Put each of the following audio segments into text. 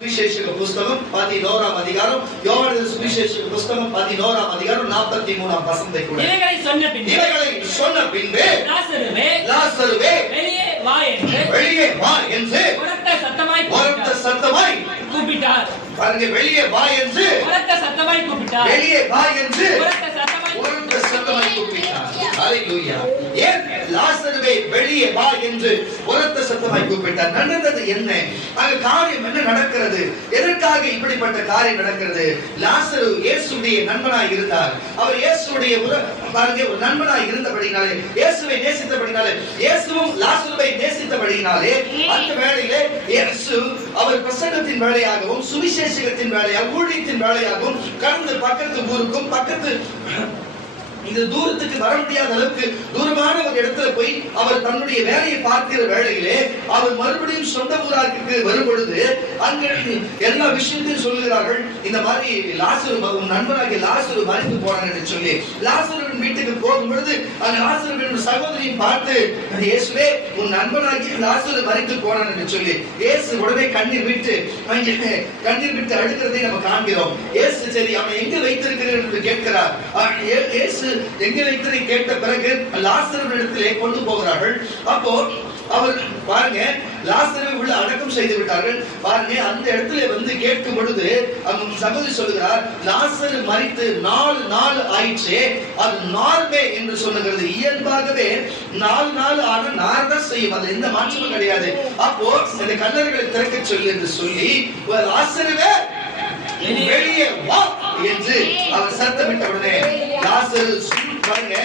சுவிசேஷக புஸ்தகம் 11ஆம் அதிகாரம், யோவான் சுவிசேஷக புஸ்தகம் 11ஆம் அதிகாரம் 43ஆம் வசனத்தை கூட. இவைகளை சொன்ன பின்பு லாசருவே வெளியே வா என்று உரத்த சத்தமாய் கூப்பிட்டார். பாருங்க, வெளியே வா என்று உரத்த சத்தமாய் கூப்பிட்டார். வெளியே வா என்று உரத்த சத்தமாய் கூப்பிட்டார். ஹalleluya. ஏன் லாசருவே வெளியே வா என்று உரத்த சத்தமாய் கூப்பிட்டார்? நடந்தது என்ன? அங்க காரியம் என்ன நடக்கிறது? எதற்காக இப்படிப்பட்ட காரியம் நடக்கிறது? லாசரு இயேசுவுடைய நண்பனாய் இருந்தார். அவர் இயேசுவுடைய பாருங்க ஒரு நண்பனாய் இருந்தபடினாலே, இயேசுவை நேசித்தபடினாலே, இயேசுவும் லாசருவை நேசித்தபடினாலே, அந்த வேளையிலே இயேசு அவர் பிரசங்கத்தின் வேலையாகவும் சுவிசேஷகத்தின் வேலையாகவும் ஊழியத்தின் வேலையாகவும் கடந்து பக்கத்து ஊருக்கும் பக்கத்து இந்த தூரத்துக்கு வர முடியாத அளவுக்கு தூரமான ஒரு இடத்துல போய் அவர் தன்னுடைய வேலையை பார்க்கிற வேளையிலே அவர் மறுபடியும் சொந்த ஊராருக்கு வரும் பொழுது அங்க எல்லா விஷயத்தையும் சொல்லுகிறார்கள். இந்த மாதிரி லாசரு உன் நண்பனாகிய லாசரு மரித்து போனான் என்று சொல்லி லாசருவின் வீட்டுக்கு போகும் பொழுது அந்த லாசருவின் சகோதரியும் பார்த்து, இயேசுவே உன் நண்பனாகிய லாசரு மரித்து போனான் என்று சொல்லி இயேசு உடனே கண்ணீர் விட்டு அழுகிறதை நம்ம காண்கிறோம். இயேசு சரி அவனை எங்க வைத்திருக்கிறேன் என்று கேட்கிறார். இயேசு எங்க வைத்ததை கேட்ட பிறகு லாசருவினிடத்திலே கொண்டு போகிறார்கள். அப்போ அவர் பாருங்க லாசருவை உள்ள அடக்கம் செய்து விட்டார்கள். பாருங்க அந்த இடத்துல வந்து கேட்கும் பொழுது அந்த சகோதரி சொல்லுகிறார், லாசரு மரித்து 4 நாள் ஆயிடுச்சு. அது நார்மே என்று சொல்லுகிறது. இயல்பாகவே 4 நாள் ஆன நார்தான் செய்யும், அது எந்த மாற்றமும் கிடையாது. அப்போ இந்த கல்லறைகளை திறக்க சொல்லி என்று சொல்லி லாசருவே வெளியே வா என்று அவர் சத்தமிட்ட உடனே லாசரு பாருங்க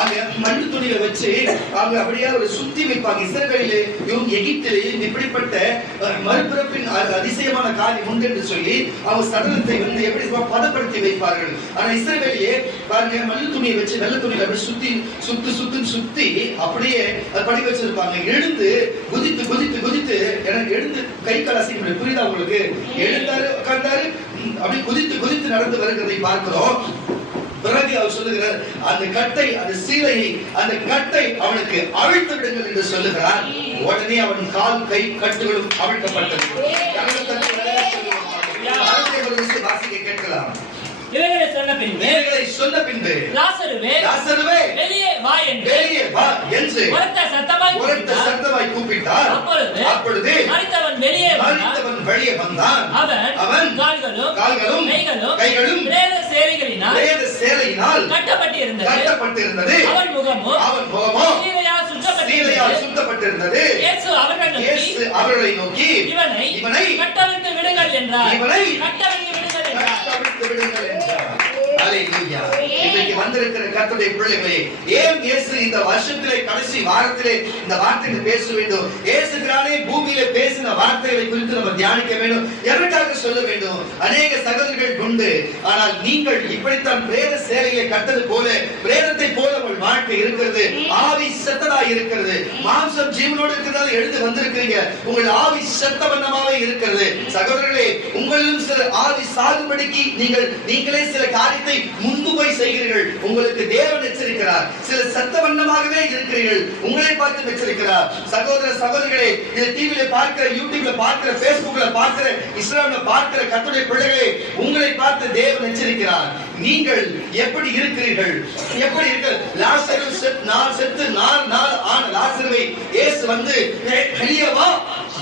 அங்க மண்ணு துணியை வச்சு அவங்க அப்படியே ஒரு சுத்தி வைப்பாங்க. இஸ்ரவேலிலே எகிப்திலே இப்படிப்பட்ட மறுபிறப்பின் அதிசயமான காரியம் உண்டு என்று சொல்லி அவங்க சடலத்தை வந்து எப்படி பதப்படுத்தி வைப்பார்கள். ஆனா இஸ்ரவேலிலே பாருங்க மண்ணு துணியை வச்சு வெள்ளை துணியில அப்படி சுத்தி அப்படியே படி வச்சிருப்பாங்க. எழுந்து குதித்து எனக்கு எழுந்து கை கால் அசைக்க முடியும். புரியுதா உங்களுக்கு? எழுந்தாரு உட்கார்ந்தாரு அப்படி குதித்து நடந்து வருகிறதை பார்க்கிறோம். பிறகு அவர் சொல்லுகிறார், அந்த கட்டை அந்த சீலையை அந்த கட்டை அவனுக்கு அவிழ்த்து விடுங்கள் என்று சொல்லுகிறார். உடனே அவன் கால் கை கட்டுகளும் அவிழ்க்கப்பட்டது. வாசிக்க கேட்கலாம். இவைகளை சொன்ன பின்பு லாசருவே வெளியே வா என்று உரத்த சத்தமாய் கூப்பிட்டார். அப்பொழுது மரித்தவன் வெளியே வந்தான். அவன் கால்களும் கைகளும் பிரேத சேலைகளினால் கட்டப்பட்டிருந்தது. அவன் முகமோ சீலையால் சுத்தப்பட்டிருந்தது. இயேசு அவர்களை நோக்கி இவனை கட்டவிழ்த்து விடுங்கள் என்றார். இன்றைக்கு வந்திருக்கிற கர்த்தருடைய பிள்ளைகளே, ஏன் இயேசு இந்த வருஷத்திலே கடைசி வாரத்திலே இந்த வார்த்தைகளை பேச வேண்டும்? இயேசுகிறானே பூமியிலே பேசின வார்த்தைகளை குறித்து நம்ம தியானிக்க வேண்டும். எதற்காக சொல்ல வேண்டும்? அநேக சகோதரர்கள் உண்டு. ஆனால் நீங்கள் இப்படித்தான் பிரேத சேலையை கட்டது போல பிரேதத்தை போல உங்கள் வாழ்க்கை இருக்கிறது. ஆவி செத்ததாய் இருக்கிறது. மாம்சம் ஜீவனோடு இருக்கிறதால எழுந்து வந்திருக்கிறீங்க. உங்கள் ஆவி செத்த வண்ணமாவே இருக்கிறது. சகோதரர்களே, உங்களிலும் சில ஆவி சாகும்படிக்கு நீங்களே சில காரியத்தை முன்பு போய் செய்கிறீர்கள். உங்களுக்கு தேவன் எச்சரிக்கிறார். சில சத்த வண்ணமாகவே இருக்கிறீர்கள். உங்களை பார்த்து எச்சரிக்கிறார். சகோதரிகளே, இது டிவில பார்க்கிற, யூடியூப்ல பார்க்கிற, பேஸ்புக்ல பார்க்கிற, இஸ்லாம்ல பார்க்கிற கர்த்தருடைய பிள்ளைகளே, உங்களை பார்த்து தேவன் எச்சரிக்கிறார். நீங்கள் எப்படி இருக்கிறீர்கள்? எப்படி இருக்க? லாசரு செத்து 4 நாள் ஆன லாசருவை இயேசு வந்து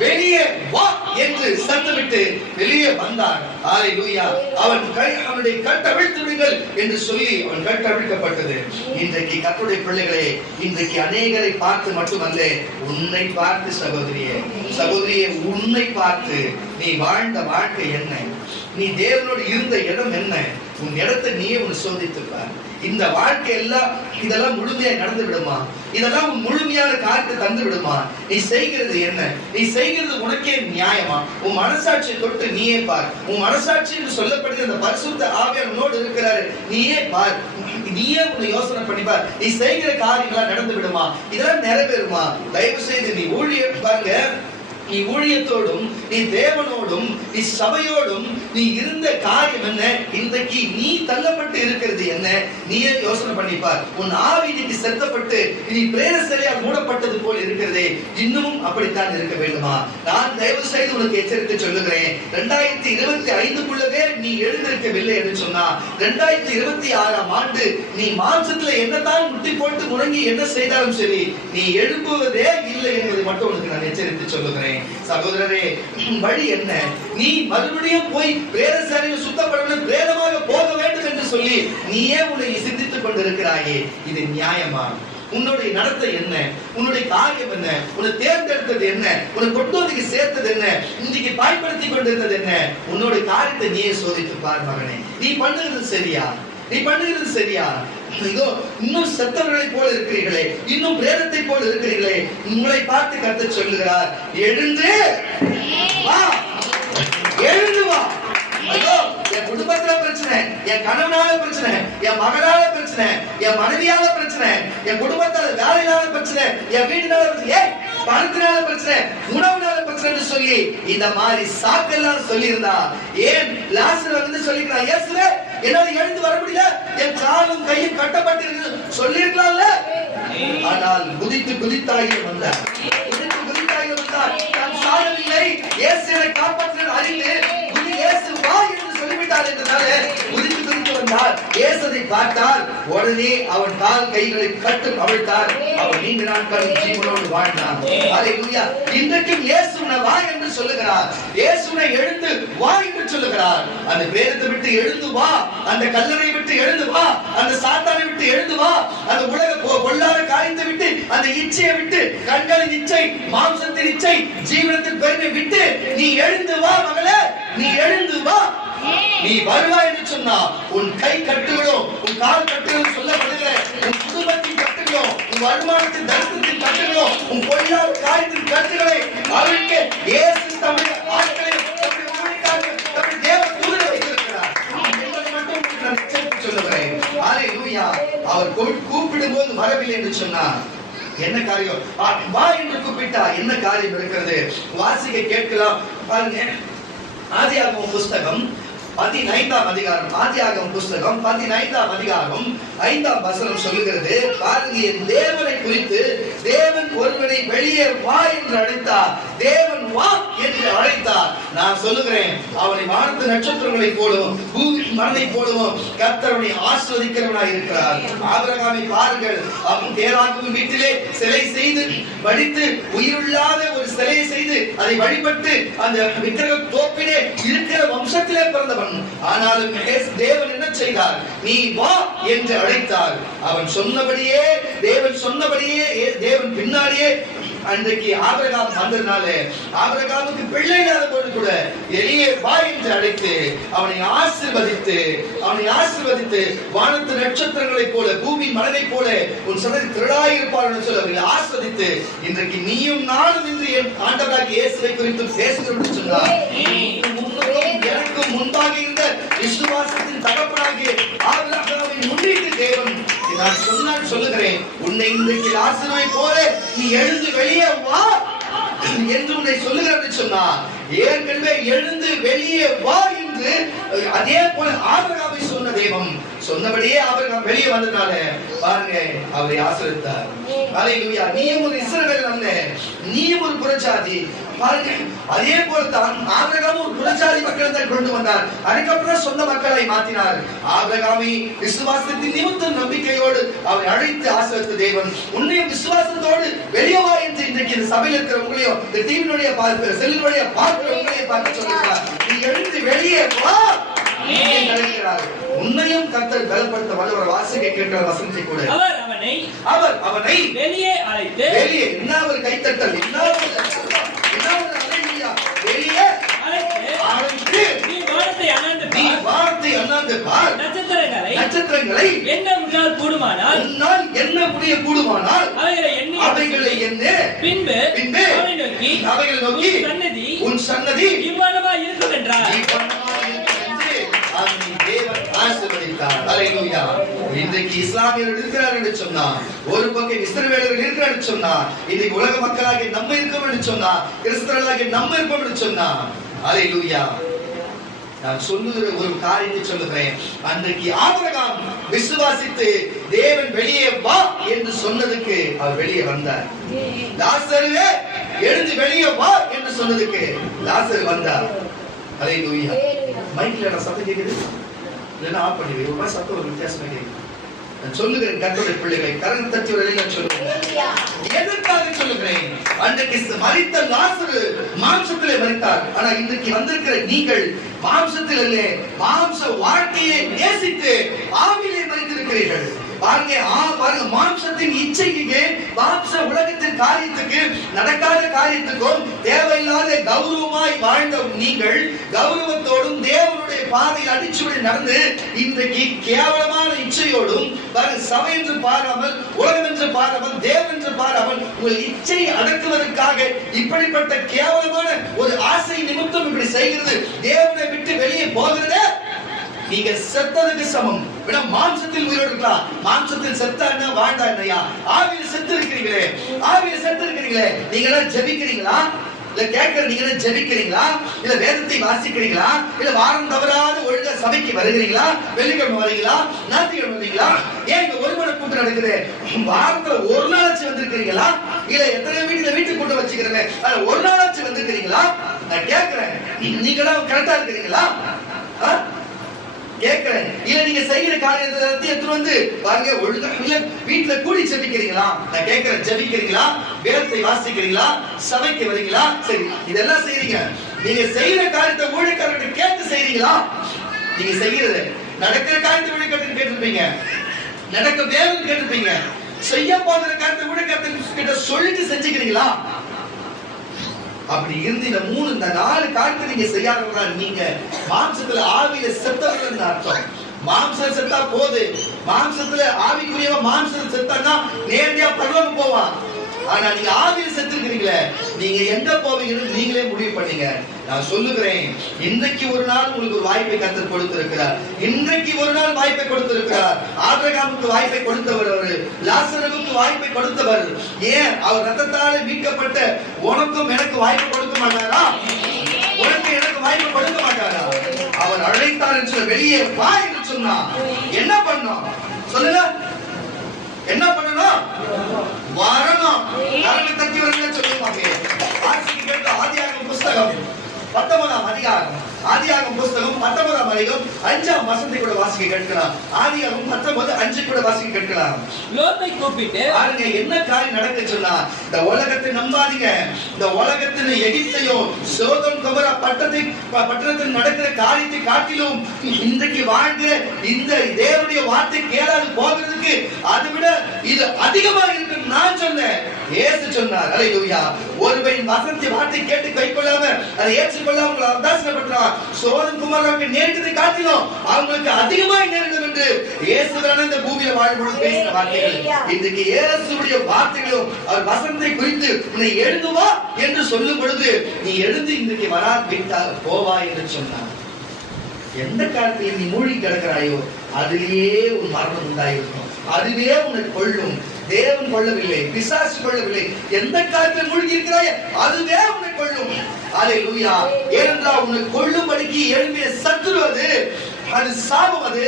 வெளியே வா என்று சத்தமிட்டு வெளியே வந்தார். ஹalleluya. அவனுடைய கட்டை அவிழ்த்து விடுங்கள் என்று சொல்லி அவன் கட்டை அவிழ்க்கப்பட்டது. இன்றைக்கு கர்த்தருடைய பிள்ளைகளே, இன்றைக்கு அநேகரை பார்த்து மட்டுமல்ல, உன்னை பார்த்து சகோதரியே உன்னை பார்த்து நீ வாழ்ந்த வாழ்க்கை என்ன? நீ தேவனோடு இருந்த இடம் என்ன? உன் இடத்தை நீயே சோதித்துப்பார். இந்த வாழ்க்கை எல்லாம் இதெல்லாம் முழுமையா நடந்து விடுமா? இதெல்லாம் உன் முழுமையான காரியத்தை தந்து விடுமா? நீ செய்கிறது என்ன? நீ செய்கிறது உனக்கே நியாயமா? உன் மனசாட்சியை தொட்டு நீயே பார். உன் மனசாட்சி என்று சொல்லப்படுகிற அந்த பரிசுத்த ஆவியானவரோடு இருக்கிறாரு. நீயே பார். நீயே உன்னை யோசனை பண்ணிப்பார். நீ செய்கிற காரியங்களா நடந்து விடுமா? இதெல்லாம் நிறைவேறுமா? தயவு செய்து நீ ஊழியம் பாருங்க. நீ ஊழியத்தோடும் நீ தேவனோடும் நீ சபையோடும் நீ இருந்த காரியம் என்ன? இன்றைக்கு நீ தள்ளப்பட்டு இருக்கிறது என்ன? நீயே யோசனை பண்ணிப்பார். உன் ஆவி இன்னைக்கு செத்தப்பட்டு நீ பிரேத சிலையால் மூடப்பட்டது போல் இருக்கிறதே, இன்னமும் அப்படித்தான் இருக்க வேண்டுமா? நான் தயவு செய்து உனக்கு எச்சரித்து சொல்லுகிறேன், 2025க்குள்ளவே நீ எழுந்திருக்கவில்லை என்று சொன்னா 2026ஆம் ஆண்டு நீ மாம்சத்துல என்னதான் முட்டி போட்டு முழங்கி என்ன செய்தாலும் சரி, நீ எழுப்புவதே இல்லை என்பதை மட்டும் உனக்கு நான் எச்சரித்து சொல்லுகிறேன். சகோதரரே, வழி என்ன? நீ மறுபடியும் போய் பிரேத சாலையில் சுத்தப்படணும், பிரேதமாக போக வேண்டும் என்று சொல்லி நீயே உன்னை சிந்தித்துக் கொண்டிருக்கிறாயே, இது நியாயமா? உன்னுடைய நடத்தை என்ன? உன்னுடைய காரியம் என்ன? உன்னை தேர்ந்தெடுத்தது என்ன? உன்னை கொண்டு வந்து சேர்த்தது என்ன? இன்னைக்கு பயன்படுத்தி கொண்டிருந்தது என்ன? உன்னுடைய காரியத்தை நீயே சோதித்து பார் மகனே. நீ பண்ணுகிறது சரியா? நீ பண்ணுகிறது சரியா? இதோ இன்னும் செத்தவர்களை போல இருக்கிறீர்களே, இன்னும் பிரேதத்தை போல இருக்கிறீர்களே. உங்களை பார்த்து கர்த்தர் சொல்லுகிறார், எழுந்து வா, எழுந்து வா. ஐயோ, என் குடும்பத்துல பிரச்சனை, என் கணவனால பிரச்சனை, என் மகனால பிரச்சனை, என் மனைவியால பிரச்சனை, என் குடும்பத்தால வேலையினால பிரச்சனை, என் வீட்டுனால பிரச்சனை, பணத்தினால பிரச்சனை, உணவுனால பிரச்சனை சொல்லி இந்த மாதிரி சாக்கெல்லாம் சொல்லி இருந்தா, ஏன் லாசர் வந்து சொல்லிக்கிறான், இயேசுவே என்னால எழுந்து வர முடியல, என் காலும் கையும் கட்டப்பட்டிருக்கு சொல்லி இருக்கலாம்ல. ஆனால் குதித்தாயிரம் வந்தார், குதித்தாயிரம் வந்தார். நான் சாகவில்லை, இயேசு என்னை காப்பாற்றினார் அறிந்து இயேசு வா என்று சொல்லிவிட்டார் என்றாலே குதித்து வந்தார். இயேசுவை பார்த்தார், உடனே அவன் கால் கைகளை கட்டு அவிழ்த்தார். அவன் நீண்ட நாட்கள் ஜீவனோடு வாழ்ந்தார். அல்லேலூயா. இன்றைக்கும் இயேசுவை வா என்று சொல்லுகிறார், இயேசுவை எழுந்து வா என்று சொல்லுகிறார். அந்த பிரேதத்தை விட்டு எழுந்து வா, அந்த கல்லறை விட்டு எழுந்து வா, அந்த சாத்தானை விட்டு எழுந்து வா, அந்த உலக பொல்லாத காரியத்தை விட்டு, அந்த இச்சையை விட்டு, கண்களின் இச்சை, மாம்சத்தின் இச்சை, ஜீவனத்தின் பெருமை விட்டு நீ எழுந்து வா மகளே, நீ எழுந்து வா. நீ வருவாய் என்று சொன்னா உன் கை கட்டுகளும் உன் கால் கட்டுகளும் சொல்லப்படுகிற உன் குடும்பத்தின் கட்டுகளும் உன் வருமானத்தின் தரிசனத்தின் கட்டுகளும் உன் பொய்யாத காரியத்தின் கட்டுகளை அவருக்கு இயேசு தம்முடைய ஆட்களை தம்முடைய ஊழியக்காரர்கள் தம்முடைய தேவ தூதரை வைத்திருக்கிறார். என்பதை மட்டும் நான் எச்சரித்து சொல்லுகிறேன். அல்லேலூயா. அவர் கூப்பிடும் போது வரவில்லை என்று சொன்னார், என்ன காரியம்? வா என்று கூப்பிட்டா என்ன காரியம் இருக்கிறது? வாசிக்க கேட்கலாம் பாருங்க. ஆதியாகமம் புஸ்தகம் 15ஆம் அதிகாரம், ஆதியாகமம் புஸ்தகம் 15ஆம் அதிகாரம் 5ஆம் வசனம் சொல்லுகிறது, பாருங்க, என் தேவனை குறித்து தேவன் ஒருவனை வெளியே வா என்று அழைத்தார், தேவன் வா என்று அழைத்தார். நான் சொல்லுகிறேன், அவனை வானத்து நட்சத்திரங்களை போலவும் பூமி மண்ணை போலவும் கர்த்தரை ஆசீர்வதிக்கிறவனாய் இருக்கிறார். ஆபிரகாமை பாருங்கள், அவன் தேராகும் வீட்டிலே சிலை செய்து வடித்து உயிருள்ளாத ஒரு சிலையை செய்து அதை வழிபட்டு அந்த விக்கிரக தோப்பிலே இருக்கிற வம்சத்திலே பிறந்தவன். ஆனாலும் தேவன் என்ன செய்தார்? நீ வா என்று அழைத்தார். அவன் சொன்னபடியே, தேவன் சொன்னபடியே, தேவன் பின்னாடியே அன்றைக்கு ஆபிரகாம் வந்ததுனால ஆபிரகாமுக்கு பிள்ளை இல்லாத போது கூட எலியே வா என்று அழைத்து அவனை ஆசீர்வதித்து வானத்து நட்சத்திரங்களை போல பூமி மணலை போல உன் சந்ததி திரளாய் இருப்பார் என்று சொல்லி அவர்களை ஆசீர்வதித்து இன்றைக்கு நீயும் நானும் இன்று என் ஆண்டவராகிய இயேசுவை குறித்து பேசுகிறோம் சொன்னார். எனக்கு முன்பாக இருந்த விசுவாசத்தின் தகப்பனாகிய ஆபிரகாமை முன்னிட்டு தேவன் நான் சொன்னால் சொல்லுகிறேன், உன்னை இன்றைக்கு லாசருவை போல நீ எழுந்து வெளியே வா என்று உன்னை சொல்லுகிறது சொன்னா, ஏற்கனவே எழுந்து வெளியே வா என்று அதே போல ஆபிரகாமை சொன்ன தெய்வம் சொன்னபடியே ஆபிரகாம் வெளியே வந்ததால பாருங்க அவரை ஆசீர்வதித்தார். அல்லேலூயா. நீயும் ஒரு இஸ்ரவேல் அல்ல, நீயும் ஒரு புறஜாதி. பாருங்க, அதே போல தான் ஆபிரகாம் ஒரு புறஜாதி மக்களை தான் கொண்டு வந்தார். அதுக்கப்புறம் சொந்த மக்களை மாற்றினார். ஆபிரகாமை விசுவாசத்தின் நிமித்தம் நம்பிக்கையோடு அவரை அழைத்து ஆசீர்வதித்த தேவன் உன்னையும் விசுவாசத்தோடு வெளியே வா என்று இன்றைக்கு இந்த சபையில் இருக்கிற உங்களையும் இந்த டிவியினுடைய செல்லினுடைய பார்க்கிற உங்களையும் பார்க்க சொல்லுகிறார். நீ எழுந்து வெளியே வா. உன்னையும் கர்த்தர் பலப்படுத்த வல்லவர். வாசிக்க கேட்கிற வசனத்தை கூட அவர் அவனை வெளியே அழைத்து, வெளியே என்ன ஒரு கைத்தட்டல், என்ன ஒரு அல்லேலூயா, வெளியே அழைத்து நீ வானத்தை அண்ணாந்து பார், நட்சத்திரங்களை எண்ண முடியால் கூடுமானால், உன்னால் எண்ண முடிய கூடுமானால் அவைகளை எண்ண, பின்பு அவைகளை நோக்கி உன் சன்னதி இவ்வளவா இருக்கும் என்றார். தேவன் ஆசீர்வதித்தார். அல்லேலூயா. இன்றைக்கு இஸ்லாமியர்கள் இருக்கிறார்கள் என்று சொன்னா, ஒரு பக்கம் இஸ்ரவேலர்கள் இருக்கிறார்கள் என்று சொன்னா, இன்னைக்கு உலக மக்களாகிய நம்ம இருக்கோம் என்று சொன்னா, கிறிஸ்தவர்களாகிய நம்ம இருப்போம் என்று சொன்னா, அல்லேலூயா. நான் சொல்லுகிற ஒரு காரியத்தை சொல்லுகிறேன். அன்றைக்கு ஆபிரகாம் விசுவாசித்து தேவன் வெளியே வா என்று சொன்னதுக்கு அவர் வெளியே வந்தார். லாசருவே எழுந்து வெளியே வா என்று சொன்னதுக்கு லாசர் வந்தார். அல்லேலூயா. மைக்ல நான் சத்தம் கேக்குது இல்லைன்னா ஆஃப் பண்ணி வை. ஒரு சத்தம் ஒரு வித்தியாசமா கேக்குது. நான் சொல்லுகிறேன் கர்த்தருடைய பிள்ளைகளை கரங்கள் தட்டி வரலைன்னு நான் சொல்லுகிறேன். எதற்காக சொல்லுகிறேன்? அன்றைக்கு மரித்த லாசரு மாம்சத்திலே மரித்தார். ஆனா இன்றைக்கு வந்திருக்கிற நீங்கள் மாம்சத்தில் அல்ல, மாம்ச வாழ்க்கையை நேசித்து ஆவிலே மரித்திருக்கிறீர்கள். பாருங்க, பாருங்க, மாம்சத்தின் இச்சைக்கு, மாம்ச உலகத்தின் காரியத்துக்கு, நடக்காத காரியத்துக்கும் தேவையில்லாத கௌரவமாய் வாழ்ந்த நீங்கள் கௌரவத்தோடும் தேவனுடைய பாதையில் அடிச்சுவடி நடந்து இன்றைக்கு கேவலமான இச்சையோடும் சபை என்று பாராமல், உலகம் என்று பாராமல், தேவன் என்று பாராமல் உங்கள் இச்சையை அடக்குவதற்காக இப்படிப்பட்ட கேவலமான ஒரு ஆசை நிமித்தம் இப்படி செய்கிறது. தேவனை விட்டு வெளியே போகிறது. நீங்க செத்ததுக்கு சமம். மாம்சத்தில் உயிரோடு இருக்கலாம். மாம்சத்தில் செத்தா என்ன, வாழ்ந்தா என்னையா? ஆவியில் செத்து இருக்கிறீங்களே, ஆவியில் செத்து இருக்கிறீங்களே. நீங்க எல்லாம் ஜெபிக்கிறீங்களா? இல்ல கேட்கிற நீங்க எல்லாம் ஜெபிக்கிறீங்களா? இல்ல வேதத்தை வாசிக்கிறீங்களா? இல்ல வாரம் தவறாத ஒழுங்கா சபைக்கு வருகிறீங்களா? வெள்ளிக்கிழமை வரீங்களா? ஞாயிற்றுக்கிழமை வரீங்களா? ஏன் இங்க ஒருமனை கூட்டம் நடக்குது? வாரத்துல ஒரு நாளாச்சு வந்திருக்கிறீங்களா? இல்ல எத்தனை வீட்டுக்கு கூட்டம் வச்சுக்கிறேன், ஒரு நாளாச்சு வந்திருக்கிறீங்களா? நான் கேட்கிறேன், நீங்க எல்லாம் கரெக்டா இருக்கிறீங்களா? கேட்கிறேன். இல்ல நீங்க செய்யற காரியத்தை எடுத்து வந்து பாருங்க, ஒழுங்கா இல்ல வீட்டுல கூடி ஜெபிக்கிறீங்களா? நான் கேட்கிறேன், ஜெபிக்கிறீங்களா? வேதத்தை வாசிக்கிறீங்களா? சபைக்கு வரீங்களா? சரி, இதெல்லாம் செய்றீங்க. நீங்க செய்யற காரியத்தை ஊழியக்காரர்கிட்ட கேட்டு செய்றீங்களா? நீங்க செய்யறது நடக்கிற காரியத்தை ஊழியக்காரர்கிட்ட கேட்டிருப்பீங்க, நடக்க வேதம் கேட்டிருப்பீங்க. செய்ய போகிற காரியத்தை ஊழியக்காரர்கிட்ட சொல்லிட்டு செஞ்சுக்கிறீங்களா? அப்படி இருந்து இந்த 4 காரியத்தை நீங்க செய்யாதவங்களா நீங்க மாம்சத்துல ஆவியில செத்தவர்கள் அர்த்தம். மாம்சம் செத்தா போது, மாம்சத்துல ஆவிக்குரியவன் மாம்சத்துல செத்தான்னா நேரடியா பரலோகம் போவான். ஆனா நீங்க ஆவியில் செத்துக்கிறீங்களே, நீங்க எங்க போவீங்கன்னு நீங்களே முடிவு பண்ணீங்க. நான் சொல்லுகிறேன், இன்றைக்கு ஒரு நாள் உங்களுக்கு ஒரு வாய்ப்பை கர்த்தர் கொடுத்திருக்கிறார். இன்றைக்கு ஒரு நாள் வாய்ப்பை கொடுத்திருக்கிறார். ஆபிரகாமுக்கு வாய்ப்பை கொடுத்தவர் அவரு, லாசருவுக்கு வாய்ப்பை கொடுத்தவர். ஏன்? அவர் ரத்தத்தாலே மீட்கப்பட்ட உனக்கும் எனக்கு வாய்ப்பு கொடுக்க மாட்டாரா? உனக்கு எனக்கு வாய்ப்பு கொடுக்க மாட்டாரா? அவர் அழைத்தார் என்று வெளியே வா என்று சொன்னா என்ன பண்ணோம் சொல்லுங்க? என்ன பண்ணணும்? வரணும். கரங்களை தட்டி வரணும் சொல்லுவாங்க. ஆசிரியர் கேட்ட ஆதியாகமம் புஸ்தகம் 19ஆம் அதிகாரம், ஆதியாகமம் புஸ்தகம் 19ஆம் அதிகாரம் 5ஆம் வசனத்தை கூட வாசிக்க கேட்கலாம். ஆதியாகமம் 19:5 கூட வாசிக்க கேட்கலாம். லோத்தை கூப்பிட்டு பாருங்க என்ன காரியம் நடக்குது சொன்னா, இந்த உலகத்தை நம்பாதீங்க. இந்த உலகத்தின் எகிப்தையோ சோதோம் கொமோரா பட்டணத்தில் நடக்கிற காரியத்தை காட்டிலும் இன்றைக்கு வாழ்கிற இந்த தேவனுடைய வார்த்தை கேளாது போகிறதுக்கு அதை விட இது அதிகமா இருக்கு நான் சொன்னேன். இயேசு சொன்னார், அல்லேலூயா. ஒருவன் வசனத்தை வார்த்தை கேட்டு கைக்கொள்ளாம அதை ஏற்றுக்கொள்ளாம அவதாசனப்பட்டார். சோதோம் கொமோராவுக்கு நேர்ந்ததை காட்டிலும் அவங்களுக்கு அதிகமாய் நேரிடும் என்று இயேசுதான இந்த பூமியில வாழ்ந்து பேசின வார்த்தைகள். இன்றைக்கு இயேசுடைய வார்த்தைகளும் அவர் வசனத்தை குறித்து நீ எழுந்து வா என்று சொல்லும் பொழுது நீ எழுந்து இன்றைக்கு வரா விட்டால் போவா என்று சொன்னார். எந்த காலத்தில் நீ மூழ்கி கிடக்கிறாயோ அதிலேயே உன் மரணம் உண்டாயிருக்கும். அதுவே உனக்கு கொள்ளும். தேவன் கொள்ளவில்லை, பிசாசு கொள்ளவில்லை. எந்த காலத்தில் மூழ்கி இருக்கிறாய் அதுவே உன்னை கொள்ளும். அல்லேலூயா. ஏனென்றால் உன்னை கொள்ளும்படிக்கு எழும்பிய சத்துரு அது சாபம். அது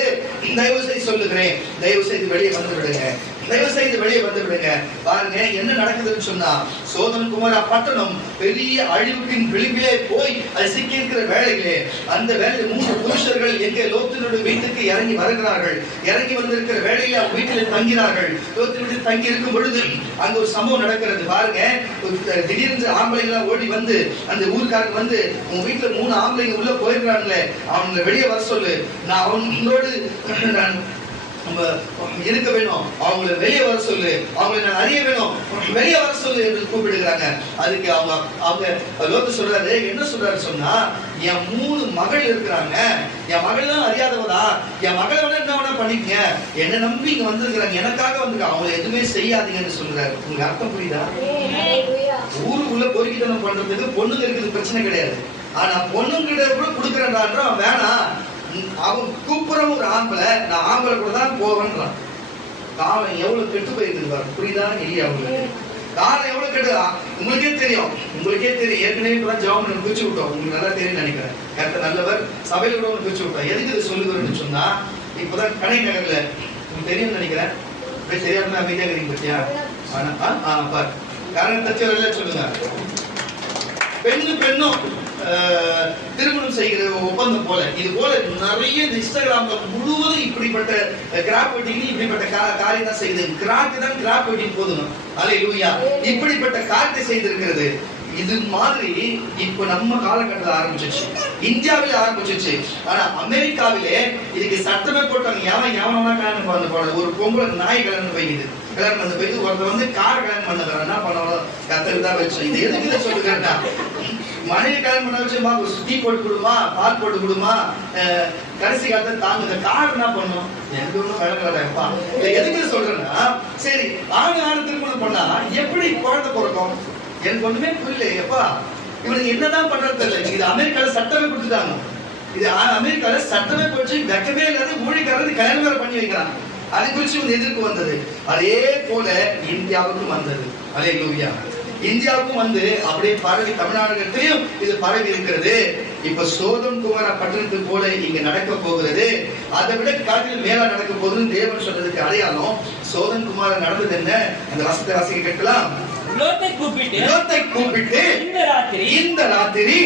தயவு செய்து சொல்லுகிறேன், தயவு செய்து வெளியே வந்து விடுங்க, தயவு செய்து வெளியே வந்து விடுங்க. பாருங்க என்ன நடக்குதுன்னு சொன்னா, சோதோம் கொமோரா பட்டணம் பெரிய அழிவுக்கின் விளிம்பிலே போய் அது சிக்கி இருக்கிற வேளையிலே அந்த வேளையில் 3 புருஷர்கள் எங்கே லோத்தினுடைய வீட்டுக்கு இறங்கி வருகிறார்கள். இறங்கி வந்திருக்கிற வேளையில அவங்க வீட்டில் தங்கிறார்கள். லோத்தின் வீட்டில் தங்கி இருக்கும் பொழுது அங்க ஒரு சம்பவம் நடக்கிறது. பாருங்க, திடீர்னு ஆம்பளைங்க ஓடி வந்து அந்த ஊருக்காரங்க வந்து உங்க வீட்டுல 3 ஆம்பளைங்க உள்ள போயிருக்காங்களே, அவங்க வெளியே வர சொல்லு, நான் அவங்களோடு இருக்க வேணும், அவங்களை வெளியே வர சொல்லு, அவங்களை நான் அறிய வேணும், வெளியே வர சொல்லு என்று கூப்பிடுகிறாங்க. அதுக்கு அவங்க லோத்து சொல்றாரு, என்ன சொல்றாரு சொன்னா, என் 3 மகள் இருக்கிறாங்க, என் மகள் தான் அறியாதவதா, என் மகளை விட என்ன வேணா பண்ணிக்கங்க, என்ன நம்பி இங்க வந்திருக்கிறாங்க, எனக்காக வந்திருக்காங்க, அவங்க எதுவுமே செய்யாதீங்கன்னு சொல்றாரு. உங்களுக்கு அர்த்தம் புரியுதா? ஊருக்குள்ள பொறுக்கித்தனம் பண்றதுக்கு பொண்ணுங்க இருக்குது பிரச்சனை கிடையாது. ஆனா பொண்ணுங்கிட்ட கூட கொடுக்குறேன்றான் வேணாம். அவன் கூப்பிடுற ஒரு ஆம்பளை, நான் ஆம்பளை கூட தான் போவேன்றான். காலம் எவ்வளவு கெட்டு போயிருக்குது பாருங்க. புரியுதா இல்லையா உங்களுக்கு? காலம் எவ்வளவு கெட்டு, உங்களுக்கே தெரியும். ஏற்கனவே இப்பதான் ஜெபம் பண்ணி பிரிச்சு விட்டோம். உங்களுக்கு நல்லா தெரியும் நினைக்கிறேன். கர்த்தர் நல்லவர். சபையில கூட ஒன்று பிரிச்சு விட்டோம். எதுக்கு இதை சொல்லுகிறேன்னு சொன்னா, இப்பதான் கடை நகர்ல உங்களுக்கு தெரியும் நினைக்கிறேன். தெரியாம அமைதியா இருக்கிறீங்க பத்தியா? பாரு காரணம் தச்சவர்கள் சொல்லுங்க. பெண்ணும் திருமணம் செய்கிற ஒப்பந்தம் போல, இது போல நிறைய இன்ஸ்டாகிராம்ல முழுவதும் இப்படிப்பட்ட கிராப் வெட்டிங், இப்படிப்பட்ட காரியம் தான் செய்யுது. கிராக்கு தான் கிராப் வெட்டிங் போதுங்க. அல்லேலூயா. இப்படிப்பட்ட காரியத்தை செய்திருக்கிறது. இது மாதிரி இப்ப நம்ம காலகட்டத்தில் ஆரம்பிச்சிச்சு, இந்தியாவில ஆரம்பிச்சிச்சு. ஆனா அமெரிக்காவிலே இதுக்கு சட்டமே போட்டாங்க. எவனா கல்யாணம் பண்ண போன ஒரு பொம்பளை நாய் கல்யாணம் போயிடுது. கல்யாணம் பண்ண போயிட்டு ஒருத்தர் வந்து கார் கல்யாணம் பண்ணுறாரு. என்ன பண்ணணும்? கத்தருக்கு தான் வச்சு. இது எதுக்கு இதை சொல்லுகிறேன்னா, மனைவி கல்யாணம் பண்ண வச்சு டீ போட்டு கொடுமா, பால் போட்டு கொடுமா, கடைசி காலத்துல தாங்க இந்த கார் என்ன பண்ணும்? எனக்கு ஒன்றும் விளங்கலப்பா. எதுக்கு சொல்றேன்னா, சரி ஆண் திருமணம் பண்ணா எப்படி குழந்தை பிறக்கும்? எனக்கு ஒண்ணுமே புரியல. எப்பா இவனுக்கு என்னதான் பண்றது தெரியல. இது அமெரிக்கால சட்டமே கொடுத்துட்டாங்க. இது அமெரிக்கால சட்டமே போச்சு. வெக்கமே இல்லாத ஊழியக்காரர் கல்யாணம் வேற பண்ணி வைக்கிறாங்க. அது குறித்து ஒரு எதிர்ப்பு வந்தது. அதே போல இந்தியாவுக்கும் வந்தது. அல்லேலூயா. இந்தியாவுக்கும் வந்து அப்படியே பரவி, தமிழ்நாடுகளிலும் இது பரவி இருக்கிறது. இப்ப சோதம் குமார பட்டணத்துக்கு போல இங்க நடக்க போகிறது. அதை விட காட்டில் மேல நடக்க போகுதுன்னு தேவன் சொன்னதுக்கு அடையாளம் சோதம் குமார நடந்தது என்ன? அந்த வசனத்தை வாசிக்க கேட்கலாம். லோத்தை கூப்பிட்டு இந்த ராத்திரி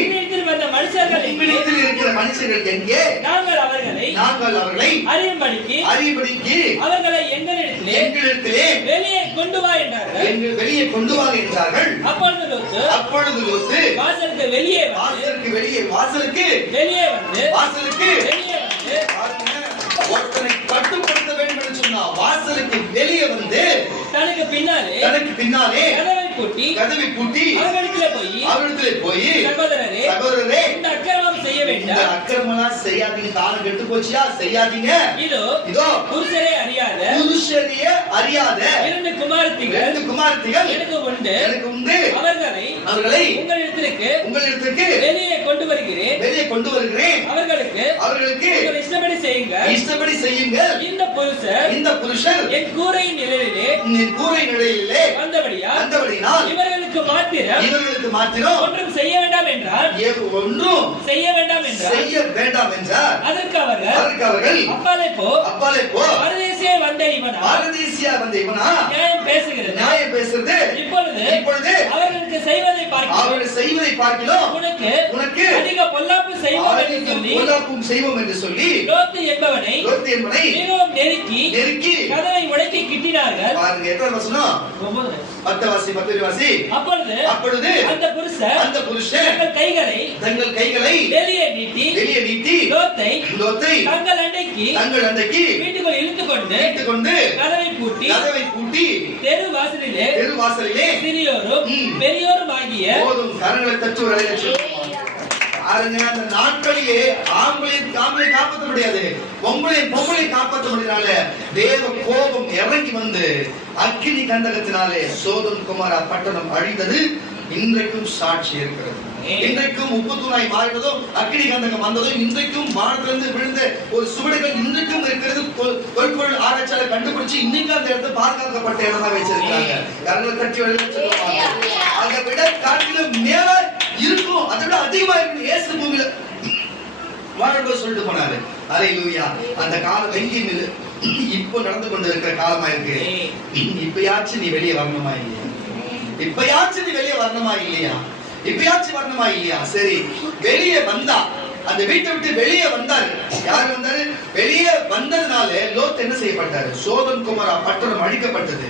உங்களிடத்தில் இருக்கிற மனுஷர்கள் எங்கே? நாங்கள் அவர்களை அறியும்படிக்கு அவர்களை எங்களிடத்திலே வெளியே கொண்டு வா என்றார்கள். அப்பொழுது லோத்து வாசலுக்கு வெளியே வந்து ஒருத்தனை கட்டுப்படுத்த வேண்டும் என்று சொன்னா வாசலுக்கு வெளியே வந்து தனக்கு பின்னாலே கதவை பூட்டி அவரிடத்திலே போய் சகோதரரே இந்த அக்கிரமம் செய்ய வேண்டாம், இந்த அக்கிரமம் செய்யாதீங்க, காலம் கெட்டு போச்சியா, செய்யாதீங்க. இதோ புருஷரே அறியாத இரண்டு குமாரத்திகள் எனக்கு உண்டு. அவர்களை உங்களிடத்திற்கு வெளியே கொண்டு வருகிறேன். அவர்களுக்கு இஷ்டப்படி செய்யுங்கள். இந்த புருஷர் என் கூரையின் நிழலிலே வந்தபடியால் இவர்களுக்கு மாத்திரம் ஒன்றும் செய்ய வேண்டாம் என்றார். அதற்கு அவர்கள் அப்பாலே போ, பரதேசியா வந்த இவனா நியாயம் பேசுகிறது. இப்பொழுது அவர்களுக்கு செய்வதை பார்க்கிறோம் உனக்கு அதிக பொல்லாப்பும் செய்வோம் என்று சொல்லி லோத்து என்பவனை மிகவும் நெருக்கி கதவை உடைக்க கிட்டினார்கள். பாருங்க எத்தனை வசனம்? 10 வாசி. அப்பொழுது அந்த புருஷர் தங்கள் கைகளை வெளியே நீட்டி லோத்தை தங்கள் அண்டைக்கு வீட்டுக்குள் இழுத்துக் கொண்டு கதவை பூட்டி தெரு வாசலிலே சிறியோரும் பெரியோரும் ஆகிய போதும் கரங்களை தச்சு ஒரு பாருங்க. அந்த நாட்களிலே ஆம்பளை காப்பாற்ற முடியாது, பொம்பளை காப்பாற்ற முடியாத தேவ கோபம் இறங்கி வந்து அக்கினி கந்தகத்தினாலே சோதம் குமார பட்டணம் அழிந்தது. இன்றைக்கும் சாட்சி இருக்கிறது. இன்றைக்கும் உப்பு தூணாய் மாறினதும் அக்கினி கந்தகம் வந்ததும் இன்றைக்கும் வானத்திலிருந்து விழுந்த ஒரு சுவடுகள் இன்றைக்கும் இருக்கிறது. தொல்பொருள் ஆராய்ச்சியாளர் கண்டுபிடிச்சு இன்னைக்கு அந்த இடத்தை பாதுகாக்கப்பட்ட இடமா வச்சிருக்காங்க. கரங்களை தட்டி சொல்லுவாங்க. அதை விட காட்டிலும் மேல இருக்கும், அதை விட அதிகமா இருக்கு. இயேசு பூமியில வாழும்போது சொல்லிட்டு போனாரு. அல்லேலூயா. அந்த காலம் எங்கேயும் இப்போ நடந்து கொண்டு இருக்கிற காலமா இருக்கு. இப்பயாச்சும் நீ வெளியே வரணுமா இல்லையா? வரணுமா இல்லையா? சரி, வெளியே வந்தா, அந்த வீட்டை விட்டு வெளியே வந்தாரு. யாரு வந்தாரு? வெளியே வந்ததுனால லோத் என்ன செய்யப்பட்டாரு? சோதம் குமாரா பட்டணம் அழிக்கப்பட்டது.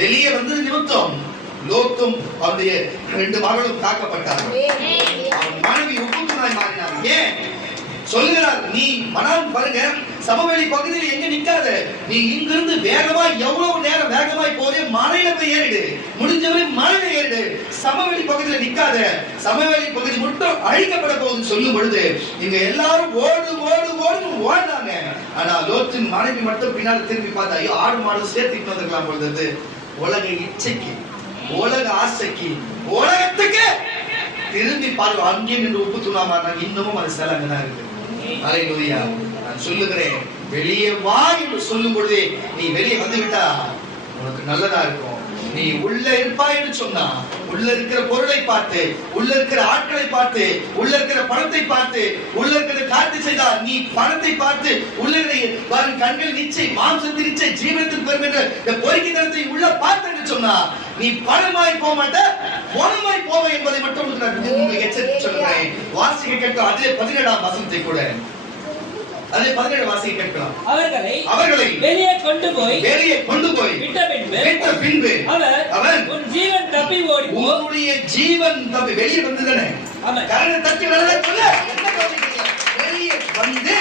வெளியே வந்தது நிமித்தம் லோத்தும் அவருடைய 2 மகளும் காக்கப்பட்டார்கள். அவன் மனைவி உப்புத்துணாய் மாறினார். ஏன் சொல்லுகிறார்? நீ மனம் பாருங்க, சமவெளி பகுதியில் எங்க நிக்காத, நீ இங்கிருந்து வேகமா எவ்வளவு நேரம் வேகமாய் போய் மலையில போய் ஏறிடு, முடிஞ்சவரை மலையில ஏறிடு, சமவெளி பகுதியில நிக்காத. சமவெளி பகுதி மட்டும் அழிக்கப்பட போகுதுன்னு சொல்லும் பொழுது இங்க எல்லாரும் ஓடுனாங்க. ஆனா லோத்தின் மனைவி மட்டும் பின்னாடி திரும்பி பார்த்தா, ஐயோ ஆடு மாடு சேர்த்துட்டு வந்துக்கலாம் பொழுது. உலக இச்சைக்கு, உலக ஆசைக்கு, உலகத்துக்கு திரும்பி பாரு. அங்கே நின்று உப்பு தூணாம இன்னமும் அது சில அங்கதான் இருக்கு. அல்லேலூயா. நான் சொல்லுகிறேன், வெளியே வா என்று சொல்லும் பொழுதே நீ வெளியே வந்து விட்டா உனக்கு நல்லதா இருக்கும். நீ உள்ள இருப்பாய் என்று சொன்னா, உள்ள இருக்கிற பொருளை பார்த்து, உள்ள இருக்கிற ஆட்களை பார்த்து, உள்ள இருக்கிற பணத்தை பார்த்து, உள்ள இருக்கிற காத்து செய்தா நீ பணத்தை பார்த்து, உள்ள வரும் கண்கள் நிச்சயம் மாம்சத்தின் நிச்சயம் ஜீவனத்தின் பெறும் என்ற இந்த பொறுக்கித்தனத்தை உள்ள பார்த்து என்று சொன்னா நீ பணமாய் போக மாட்ட, பணமாய் போவ என்பதை மட்டும் உங்களுக்கு எச்சரித்து சொல்கிறேன். வாசிக்க கேட்க அதிலே 17ஆம் வசனத்தை கூட அதே 17 வாசிக்க கேட்கலாம். அவர்களை வெளியே கொண்டு போய் விட்ட பின்பு அவன் உன் ஜீவன் தப்பி ஓடி போ. உன்னுடைய ஜீவன் தப்பி வெளியே வந்ததனே கரனை தட்டி வரல சொல்ல. என்ன கவனிக்கிறீங்க? வெளியே வந்து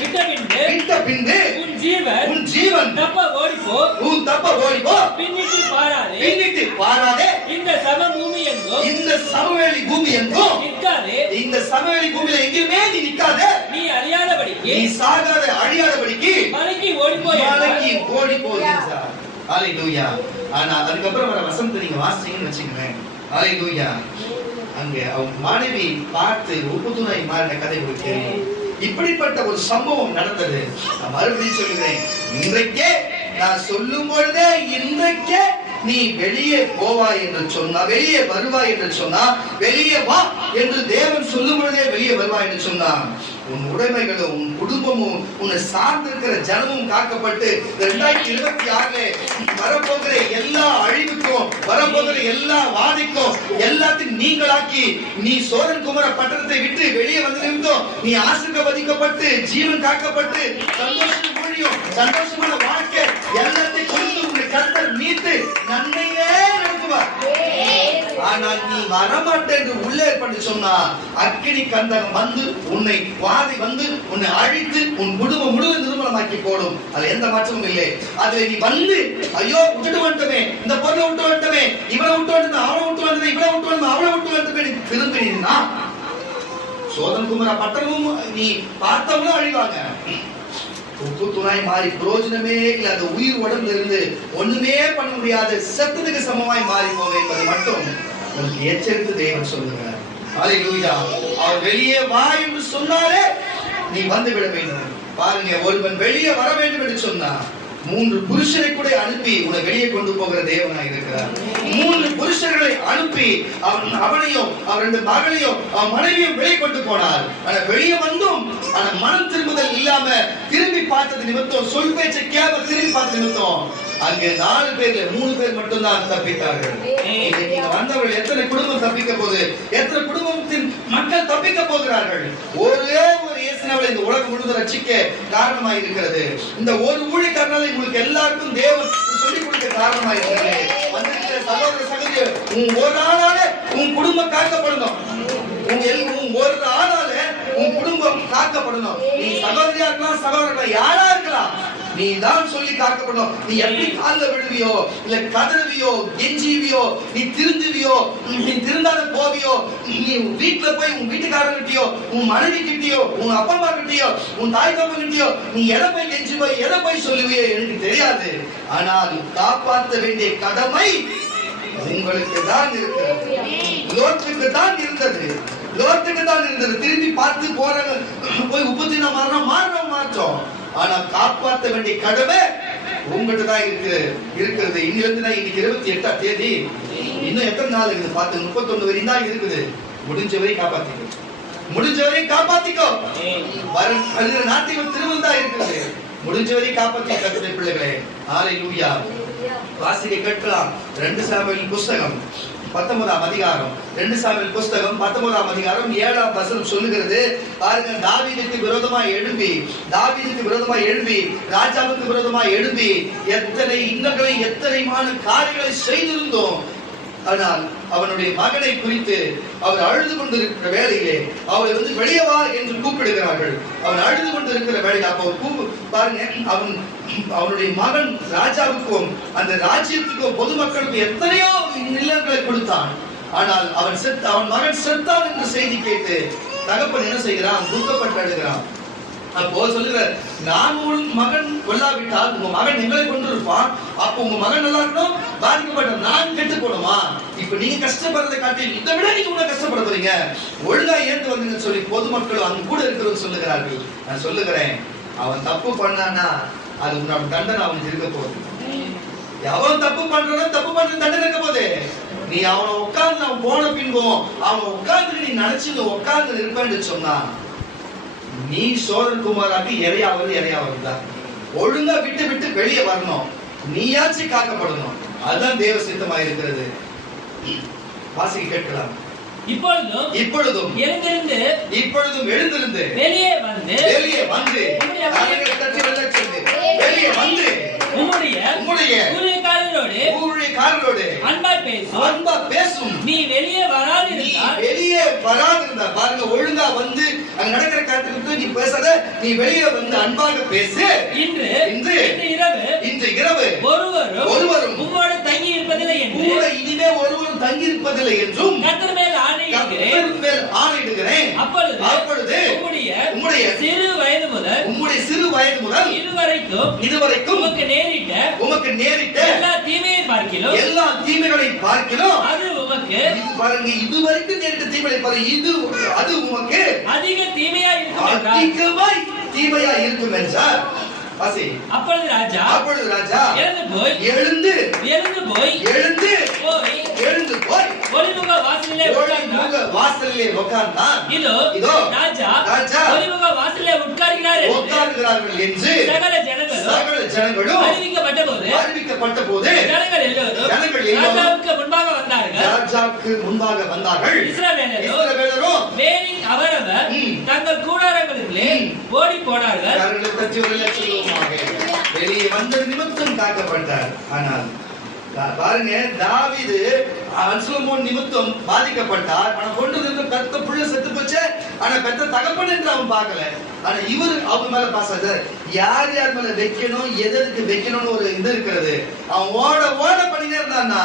விட்ட பின்பு உன் ஜீவன் தப்ப ஓடி போ. உன் தப்ப ஓடி போ. பின்னிட்டு பாராதே இந்த சமபூமி எங்கோ, இந்த சமவெளி பூமி எங்கோ நிற்காதே. இந்த சமவெளி பூமியில எங்கேயுமே நீ நிற்காதே. நீ அழியாதபடிக்கு, நீ சாகாத அழியாதபடிக்கு மலைக்கு ஓடி போய் என்றார். ஹalleluya. ஆனா அதுக்கப்புறம் வர வசனத்தை நீங்க வாசிச்சீங்கன்னு வச்சுக்கோங்களேன். ஹalleluya. அங்க அவங்க மனைவி பார்த்து உப்புத்துணை மாறின கதை உங்களுக்கு தெரியும். இப்படிப்பட்ட ஒரு சம்பவம் நடந்தது. நான் மறுபடியும் சொல்லுகிறேன், இன்றைக்கே நான் சொல்லும் பொழுதே இன்றைக்கே நீ வெளியே போவாய் என்று சொன்னா, வெளியே வருவாய் என்று சொன்னா, வெளியே வா என்று தேவன் சொல்லும் பொழுதே வெளியே வருவாய் என்று சொன்னா, உன் உடைமைகளும் உன் குடும்பமும் உன்னை சார்ந்திருக்கிற ஜனமும் காக்கப்பட்டு 2026 வரப்போகிற எல்லா அழிவுக்கும், வரப்போகிற எல்லா வாதைக்கும் எல்லாத்தையும் நீங்களாக்கி நீ சோதன் குமர பட்டணத்தை விட்டு வெளியே வந்திருந்தோம். நீ ஆசீர்வதிக்கப்பட்டு ஜீவன் காக்கப்பட்டு சந்தோஷம் முடியும், சந்தோஷமான வாழ்க்கை எல்லாத்தையும் கொண்டு உன்னை கர்த்தர் மீட்டு நன்மையே நடத்துவார். ஆனால் நீ வரமாட்டேன் என்று உள்ளே பண்ணி சொன்னா அக்கினி கந்தகம் வந்து உன்னை வாதி வந்து உன்னை அழித்து உன் குடும்பம் முழுவதும் நிர்மலமாக்கி போடும். அதுல எந்த மாற்றமும் இல்லை. அதுல நீ வந்து ஐயோ விட்டுட்டு வந்துட்டமே, இந்த பொருளை விட்டு வந்துட்டமே, இவளை விட்டு வந்து அவளை விட்டு வந்தது, இவளை விட்டு வந்து அவளை விட்டு வந்தமே, திரும்பினா சோதன் குமரா பட்டணமும் நீ பார்த்தவங்களும் அழிவாங்க. உப்பு துணாய் மாறி பிரயோஜனமே இல்லை. அந்த உயிர் உடம்புல இருந்து ஒண்ணுமே பண்ண முடியாத செத்ததுக்கு சமமாய் மாறி போக என்பதை மட்டும் உங்களுக்கு எச்சரித்து தேவன் சொல்லுகிறார். ஹalleluya. அவர் வெளியே வா என்று சொன்னாலே நீ வந்து விட வேண்டும். பாருங்க, ஒருவன் வெளியே வர வேண்டும் என்று சொன்னா 3 புருஷரை கூட அனுப்பி உன்னை வெளியே கொண்டு போகிற தேவனாய் இருக்கிறார். 3 புருஷர்களை அனுப்பி அவனையும் அவன் 2 மகளையும் அவன் மனைவியும் வெளியே கொண்டு போனார். ஆனா வெளியே வந்தும் ஆனா மனம் திரும்புதல் இல்லாம திரும்பி பார்த்தது நிமித்தம், சொல் பேச்சை கேட்க திரும்பி பார்த்த நிமித்தம் அங்கே 4 பேர்ல 3 பேர் மட்டும் தான் தப்பித்தார்கள். நீங்க வந்தவர்கள் எத்தனை குடும்பம் தப்பிக்க போகுது? எத்தனை குடும்பத்தின் மக்கள் தப்பிக்க போகிறார்கள்? ஒரே ஒரு இயேசுவை இந்த உலகம் முழுவதும் ரட்சிக்க காரணமாக இருக்கிறது. இந்த ஒரு ஊழியக்காரனால உங்களுக்கு எல்லாருக்கும் தேவன் சொல்லிக் கொடுக்க காரணமாக இருக்கிறது. வந்திருக்கிற சகோதர சகோதரி, உன் ஒரு ஆளால உன் குடும்பம் காக்கப்படணும். உன் ஒரு ஆளால உன் குடும்பம் காக்கப்படணும். நீ சகோதரியா இருக்கலாம், சகோதரர்களா யாரா இருக்கலாம், நீ தான் சொல்லி காக்கப்படணும். நீ எப்படி காலில் விழுவியோ, இல்ல கதறுவியோ, கெஞ்சிவியோ, நீ திருந்துவியோ, நீ திருந்தாத போவியோ, நீ வீட்டுல போய் உன் வீட்டுக்காரங்கிட்டயோ, உன் மனைவி கிட்டயோ, உன் அப்பா அம்மா கிட்டயோ, உன் தாய் தப்பா கிட்டயோ நீ எதை போய் கெஞ்சுவோ, எதை போய் சொல்லுவியோ எனக்கு தெரியாது. ஆனால் காப்பாற்ற வேண்டிய கடமை உங்களுக்கு தான் இருக்கிறது. லோத்துக்கு தான் இருந்தது. லோத்துக்கு தான் இருந்தது. திரும்பி பார்த்து போறாங்க, போய் உப்புத்தினா மாற்றோம். ஆனா காப்பாற்ற வேண்டிய கடமை உங்ககிட்ட தான் இருக்கிறது. இன்னைக்கு 28ஆம் தேதி, இன்னும் எத்தனை நாள் இருக்குது பார்த்து, 31 வரையும் தான் இருக்குது. முடிஞ்சவரை காப்பாத்திக்கோ. வருகிற நாட்டில் திரும்ப தான் இருக்குது. முடிஞ்சவரை காப்பாத்தி கர்த்தருடைய பிள்ளைகளே. ஹalleluya. வாசிக்க கேட்கலாம். 2 சாமுவேல் புத்தகம் 19ஆம் அதிகாரம், 2 சாமுவேல் புத்தகம் 19ஆம் அதிகாரம் 7ஆம் வசனம் சொல்லுகிறது. பாருங்க, தாவீதுக்கு விரோதமாய் எழும்பி ராஜாவுக்கு விரோதமாய் எழும்பி எத்தனை இன்னல்களை எத்தனைமான காரியங்களை செய்திருந்தோம். ஆனால் அவனுடைய மகனை குறித்து அவர் அழுது கொண்டிருக்கிற வேளையிலே அவரை வெளியே வா என்று கூப்பிடுகிறார்கள். அவன் அழுது கொண்டிருக்கிற வேளையில் அப்போ பாருங்க, அவனுடைய மகன் ராஜாவுக்கும் அந்த ராஜ்யத்துக்கும் பொதுமக்களுக்கும் எத்தனையோ நிலங்களை கொடுத்தான். ஆனால் அவன் மகன் செத்தான் என்று செய்தி கேட்டு தகப்பன் என்ன செய்கிறான்? துக்கப்பட்டு அழுகிறான். அப்போ சொல்லுகிறார், நான் உன் மகன் கொல்லாவிட்டால் உங்க மகன் எங்களை கொண்டு இருப்பான். அப்போ உங்க மகன் நல்லா இருக்கணும், பாதிக்கப்பட்ட நான் கெட்டு போடுமா? இப்ப நீங்க கஷ்டப்படுறதை காட்டி இதை விட நீங்க உங்களை கஷ்டப்பட போறீங்க, ஒழுங்கா ஏந்து வந்தீங்கன்னு சொல்லி பொதுமக்கள் அங்க கூட இருக்கிறவங்க சொல்லுகிறார்கள். நான் சொல்லுகிறேன், அவன் தப்பு பண்ணானா அது உன்னோட தண்டனை அவனுக்கு இருக்க போகுது. அவன் தப்பு பண்றவன் தப்பு பண்ற தண்டனை இருக்க போகுது. நீ அவனை உட்கார்ந்து அவன் போன பின்பும் அவன் உட்கார்ந்து நீ நினைச்சு உட்கார்ந்து இருப்பேன்னு சொன்னா நீ சோதரகுமாராக்கு இறையாவது தான். ஒழுங்கா விட்டு விட்டு வெளியே வரணும், நீயாச்சும் காக்கப்படணும். அதுதான் தேவ சித்தமா இருக்கிறது. வாசிக்க கேட்கலாம். இப்பொழுதும் எழுந்திருந்து வெளியே வந்து உம்முடைய ஊழியக்காரரோடு அன்பா பேசும். நீ வெளியே வராதிருந்தா பாருங்க, ஒழுங்கா வந்து அங்க நடக்கிற காரியத்துக்கு நீ பேசாத, நீ வெளியே வந்து அன்பாக பேசு. இன்று இரவு ஒருவரும் உம்மோடு தங்கி இருப்பதில்லை என்று இனிமே ஒருவரும் தங்கி இருப்பதில்லை என்றும் கர்த்தர் மேல் ஆணையிடுகிறேன். அப்பொழுது உம்முடைய சிறு வயது முதல் இதுவரைக்கும் உமக்கு நேரிட்ட எல்லா தீமைகளையும் பார்க்கிலும் அது உமக்கு பாருங்க, இதுவரைக்கும் நேரிட்ட தீமைகளை பாருங்க, அது உமக்கு அதிகமாய் தீமையா இருக்கும் என்றார். அப்பொழுது ராஜா எழுந்து போய் ஒலிமுக வாசலிலே உட்கார்ந்தான். இதோ ராஜா ஒலிமுக வாசலிலே உட்கார்கிறார்கள் என்று சகல ஜனங்களும் அறிவிக்கப்பட்ட போது ஜனங்கள் எல்லோரும் ராஜாவுக்கு முன்பாக வந்தார்கள். இஸ்ரவேலரும் வேலின் அவரவர் தங்கள் கூடாரங்களிலே ஓடி போனார்கள். வெளியே வந்த நிமித்தம் காக்கப்பட்டார். ஆனால் பாருங்க, தாவீது அப்சலோம் நிமித்தம் பாதிக்கப்பட்டார். ஆனா கொண்டு இருந்த பெத்த புள்ள செத்து போச்சு, ஆனா பெத்த தகப்பன் என்று அவன் பார்க்கல. ஆனா இவர் அவங்க மேல பாசாத யார் மேல வைக்கணும், எதற்கு வைக்கணும்னு ஒரு இது இருக்கிறது. அவன் ஓட பண்ணினே இருந்தானா,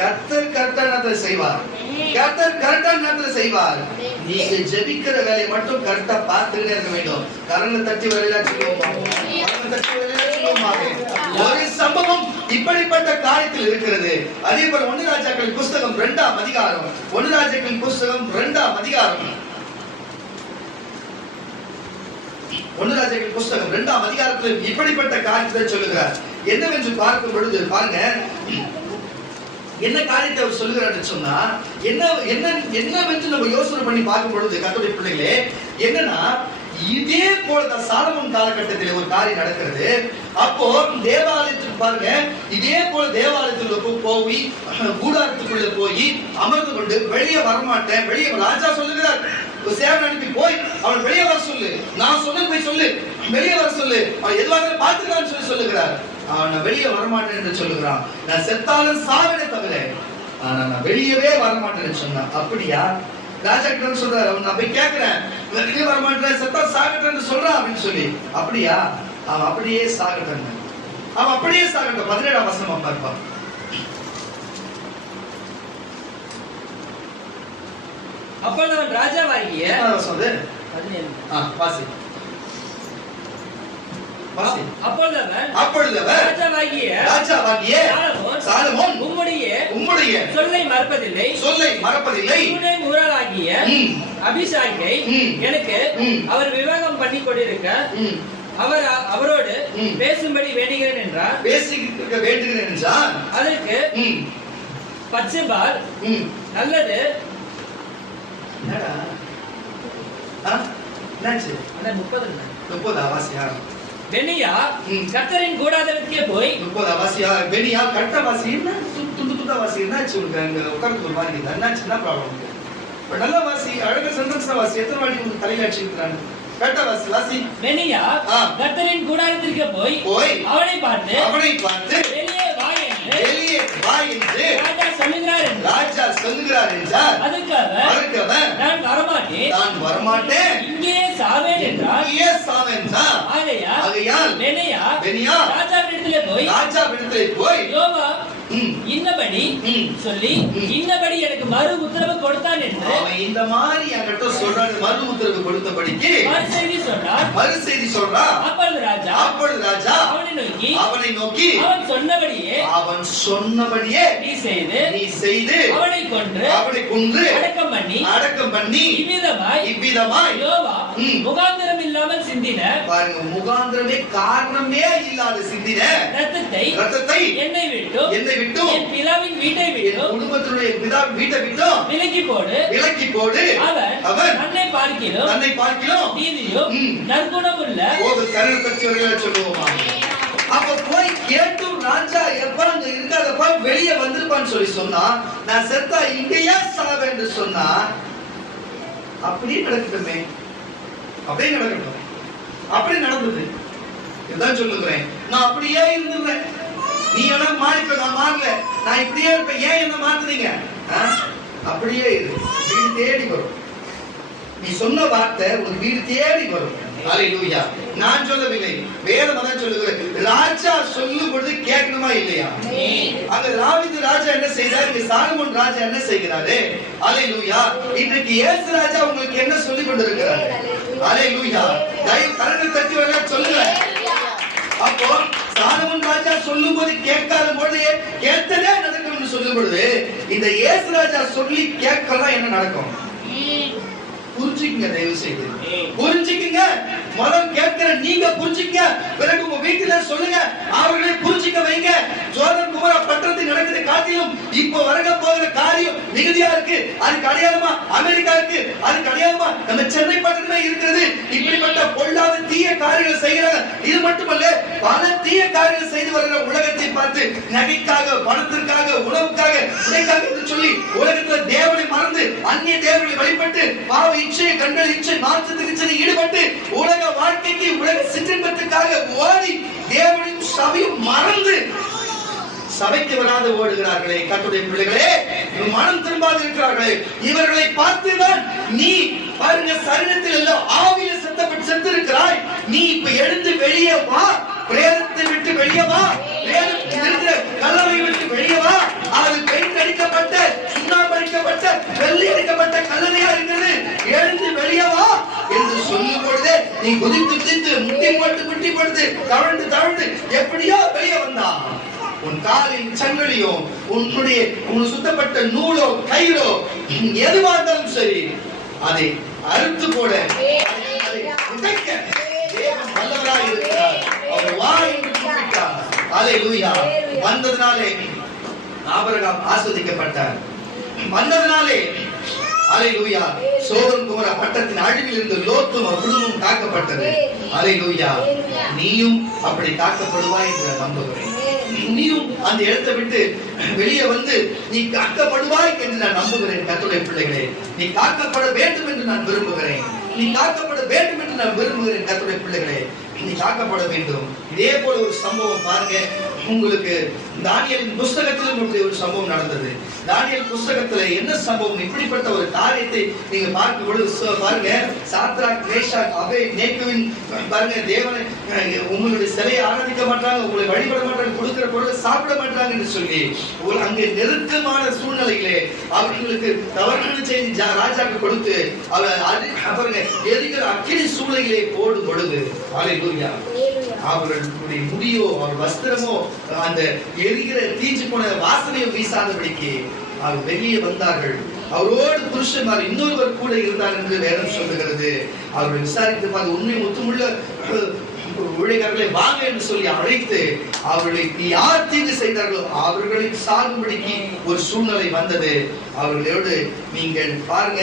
கர்த்தர் கரெக்டான செய்வார். நீங்க ஜெபிக்கிற வேலையை மட்டும் கரெக்டா பார்த்துக்கிட்டே இருக்க வேண்டும். கரங்களை தட்டி வரையில ஒரு சம்பவம் இப்படிப்பட்ட காரியத்தில் இருக்கிறது. அதே போல 1 ராஜாக்களின் புஸ்தகம் 2ஆம் அதிகாரம் 1 ராஜாக்களின் புஸ்தகம் 2ஆம் அதிகாரம் 1 ராஜாக்களின் புஸ்தகம் 2ஆம் அதிகாரத்தில் இப்படிப்பட்ட காரியத்தை சொல்லுகிறார். என்னவென்று பார்க்கும் பொழுது பாருங்க, என்ன காரியத்தை அவர் சொல்லுகிறார் சொன்னா என்னவென்று நம்ம யோசனை பண்ணி பார்க்கும் பொழுது கர்த்தருடைய பிள்ளைகளே, என்னன்னா இதே போல சாலமோன் காலகட்டத்தில் ஒரு காரியம் நடக்கிறது. அப்போ தேவாலயத்துக்கு பாருங்க, இதே போல தேவாலயத்துக்கு போய் கூடாரத்துக்குள்ள போய் அமர்ந்து கொண்டு வெளியே வரமாட்டேன், வெளியே ராஜா சொல்லுகிறார், சேவன் அனுப்பி போய் அவன் வெளியே வர சொல்லு, நான் சொன்னது போய் சொல்லு, வெளியே வர சொல்லு, அவன் எதுவாக பார்த்துக்கலான்னு சொல்லுகிறார். நான் வெளியே வரமாட்டேன் என்று சொல்லுகிறான். நான் செத்தாலும் சாவனே தவிர நான் வெளியவே வரமாட்டேன்னு சொன்னான். அப்படியா? ராஜா கிட்ட சொல்றாரு, அவன் நான் போய் கேட்கிறேன், வெளியே வரமாட்டேன், செத்தா சாகட்டேன்னு சொல்றான் அப்படின்னு சொல்லி. அப்படியா? அவன் அப்படியே சாகட்டன், 17ஆம் வசனம் பார்ப்பான். அப்பொழுது அவன் ராஜாவாகிய அப்பொழுது ராஜாவாகிய சாலமோன் உம்முடைய சொல்லை மறப்பதில்லை, ஊராளாகிய அபிஷாகை எனக்கு அவர் விவாகம் பண்ணி கொண்டிருக்க அவரோடு பேசும்படி வேண்டுகிறேன் என்றார். அதற்கு பச்சைபால் நல்லது. பெனியா கர்த்தரின் கூடாரத்திற்கே போய் 30 பெனியா கட்ட வாசி என்ன துண்டு வாசி என்னாச்சு உனக்கு உட்கார்ந்து ஒரு மாதிரி என்னாச்சு, என்ன ப்ராப்ளம்? நல்ல வாசி, அழக சந்தோஷ வாசி, எத்தனை வாடி உங்களுக்கு தலையில அடிச்சிருக்காங்க. கட்ட வாசி வாசி. பெனியா கர்த்தரின் கூடாரத்திற்கே போய் அவனை பார்த்து வெளியே வா என்று ராஜா சொல்லுகிறார் என்றார். அதற்கு அவன் நான் வரமாட்டேன், இங்கே சாவேன் என்றார். ஆகையால் பெனியா ராஜாவிடத்திலே போய் யோவா இன்னபடி சொல்லி இன்னபடி எனக்கு மறு உத்தரவு கொடுத்தான் என்று அவன் இந்த மாதிரி என்கிட்ட சொல்றான்னு மறு உத்தரவு கொடுத்தபடிக்கு மறுசெய்தி சொல்றார். அப்பொழுது ராஜா அவனை நோக்கி அவன் சொன்னபடியே நீ செய்து அவனை கொன்று அடக்கம் பண்ணி இவ்விதமாய் முகாந்திரம் இல்லாமல் சிந்தின, பாருங்க, முகாந்திரமே காரணமே இல்லாத சிந்தின ரத்தத்தை என்னை விட்டும் என் பிதாவின் வீட்டை விட்டும் குடும்பத்தினுடைய பிதாவின் வீட்டை விட்டும் விலக்கி போடு. அவன் தன்னை பார்க்கிலும் நீதியும் நற்குணமுள்ள ஒரு கருணை பெற்றவர்களை சொல்லுவோமா. அப்ப போய் கேட்டும் ராஜா எப்ப அங்க இருக்காதப்ப வெளியே வந்திருப்பான்னு சொல்லி சொன்னா, நான் செத்தா இங்கேயே சாவேன் என்று சொன்னா, அப்படியே நடக்கட்டுமே, அப்படியே நடக்கட்டும். அப்படி நடந்தது. இதான் சொல்லுகிறேன், நான் அப்படியே இருந்துறேன். நீ என்ன மாறிப்ப, நான் மாறல, நான் இப்படியே இருப்பேன், ஏன் என்ன மாத்துறீங்க? அப்படியே இரு, வீடு தேடி வரும். நீ சொன்ன வார்த்தை உனக்கு வீடு தேடி வரும். ஹல்லேலூயா. நான் சொல்லவில்லை, வேதம் அதான் சொல்லுகிறது. ராஜா சொல்லும் பொழுது கேட்கணுமா இல்லையா? அங்க தாவீது ராஜா என்ன செய்தார், இங்க சாலமோன் ராஜா என்ன செய்கிறாரு? ஹல்லேலூயா. இன்றைக்கு இயேசு ராஜா உங்களுக்கு என்ன சொல்லிக் கொண்டிருக்கிறார்? ஹல்லேலூயா. தயவு கரங்களை தட்டி வரல சொல்லுங்க. அப்போ சாலமோன் ராஜா சொல்லும் போது கேட்காத பொழுது கேட்டதே நடக்கும்னு சொல்லும் பொழுது, இந்த இயேசு ராஜா சொல்லி கேட்கலாம் என்ன நடக்கும்? புரிஞ்சுக்கங்க, தயவு செய்து புரிஞ்சுக்கங்க. முதல் கேட்கிற நீங்க புரிஞ்சுக்க, பிறகு உங்க வீட்டுல சொல்லுங்க, அவர்களை புரிஞ்சுக்க வைங்க. சோதன் குமார பட்டணத்தில் நடக்கிற காட்டிலும் இப்ப வரக போகிற காரியம் மிகுதியா இருக்கு. அதுக்கு அடையாளமா அமெரிக்கா இருக்கு, அதுக்கு அடையாளமா நம்ம சென்னை பட்டணமே இருக்கிறது. இப்படிப்பட்ட பொல்லாத தீய காரியங்கள் செய்கிறாங்க. இது மட்டுமல்ல, பல தீய காரியங்கள் செய்து வருகிற உலகத்தை பார்த்து நகைக்காக, பணத்திற்காக, உணவுக்காக, உடைக்காக என்று சொல்லி உலகத்துல தேவனை மறந்து அந்நிய தேவனை வழிபட்டு பாவ இச்சை, கண்கள் இச்சை, மாற்றத்திற்கு ஈடுபட்டு உலக வாழ்க்கைக்கு, உலக சிற்றின்பத்துக்காக ஓடி தேவனையும் சபையும் மறந்து சபைக்கு வராது ஓடுகிறார்களே கர்த்தருடைய பிள்ளைகளே, மனம் திரும்பாது இருக்கிறார்களே, இவர்களை பார்த்துதான் நீ பாருங்க, சரீரத்தில் எல்லாம் ஆவியில செத்து இருக்கிறாய். நீ இப்ப எழுந்து வெளியே வா, பிரேதத்தை விட்டு வெளியே வா, கல்லறை விட்டு வெளியே வா. அது பெயிண்ட் அடிக்கப்பட்ட, சுண்ணாம்பு அடிக்கப்பட்ட, வெள்ளி அடிக்கப்பட்ட கல்லறையா இருக்கிறது. எழுந்து வெளியே வா என்று சொல்லும் பொழுது நீ குதித்து முட்டி போட்டு தவழ்ந்து எப்படியோ வெளியே வந்தா, உன் காலின் சங்கிலியோ, உன்னுடைய சுத்தப்பட்ட நூலோ கயிறோ எதுவா இருந்தாலும் சரி, அதை அறுத்து போட, அதை உடைக்க தேவன் வல்லவராய் இருக்கிறார். அவர் வா என்று கூப்பிட்டார். ஹல்லேலூயா. வந்ததனாலே ஆபிரகாம் ஆசீர்வதிக்கப்பட்டார். வந்ததனாலே ஹல்லேலூயா சோதோம் குமோரா பட்டணத்தின் அழிவில் இருந்து லோத்தும் குடும்பமும் காக்கப்பட்டது. ஹல்லேலூயா. நீயும் அப்படி காக்கப்படுவாய் என்று நம்புகிறேன். நீயும் அந்த இடத்தை விட்டு வெளியே வந்து நீ காக்கப்படுவாய் என்று நான் நம்புகிறேன். கர்த்தருடைய பிள்ளைகளே, நீ காக்கப்பட வேண்டும் என்று நான் விரும்புகிறேன். நீ காக்கப்பட வேண்டும் என்று நான் விரும்புகிறேன். கர்த்தருடைய பிள்ளைகளே, நீ காக்கப்பட வேண்டும். இதே போல ஒரு சம்பவம் பாருங்க, உங்களுக்கு தானியேலின் புத்தகத்தில் ஒரு சம்பவம் நடந்தது. தானியேல் புத்தகத்துல என்ன சம்பவம், இப்படிப்பட்ட ஒரு காரியத்தை நீங்க பார்க்கும் பொழுது பாருங்க, சாத்ராக், மேஷாக், அபேத்நேகோவின் பாருங்க, தேவனை உங்களுடைய சிலையை ஆராதிக்க மாட்டாங்க, உங்களை வழிபட மாட்டாங்க, கொடுக்கிற பொருளை சாப்பிட மாட்டாங்க என்று சொல்லி அங்கே நெருக்கமான சூழ்நிலையிலே அவர்களுக்கு தவறான செய்தி ராஜாக்கு கொடுத்து அவர்கள் எரிகிற அக்கினி சூளையிலே போடும் பொழுது, ஹல்லேலூயா, அவர்களுடைய முடியோ அவர் வஸ்திரமோ அந்த எரிகிற தீஞ்சு போன வாசனையோ வீசாதபடிக்கு அவர் வெளியே வந்தார்கள். அவரோடு புருஷன்மார் இன்னொருவர் கூட இருந்தார் என்று வேதம் சொல்லுகிறது. அவர்கள் விசாரித்து பார்த்து உண்மை முத்துமுள்ள ஊழியர்களை வாங்க என்று சொல்லி அழைத்து அவர்களை யார் தீங்கு செய்தார்களோ அவர்களை சாகும்படிக்கு ஒரு சூழ்நிலை வந்தது. அவர்களோடு நீங்கள் பாருங்க,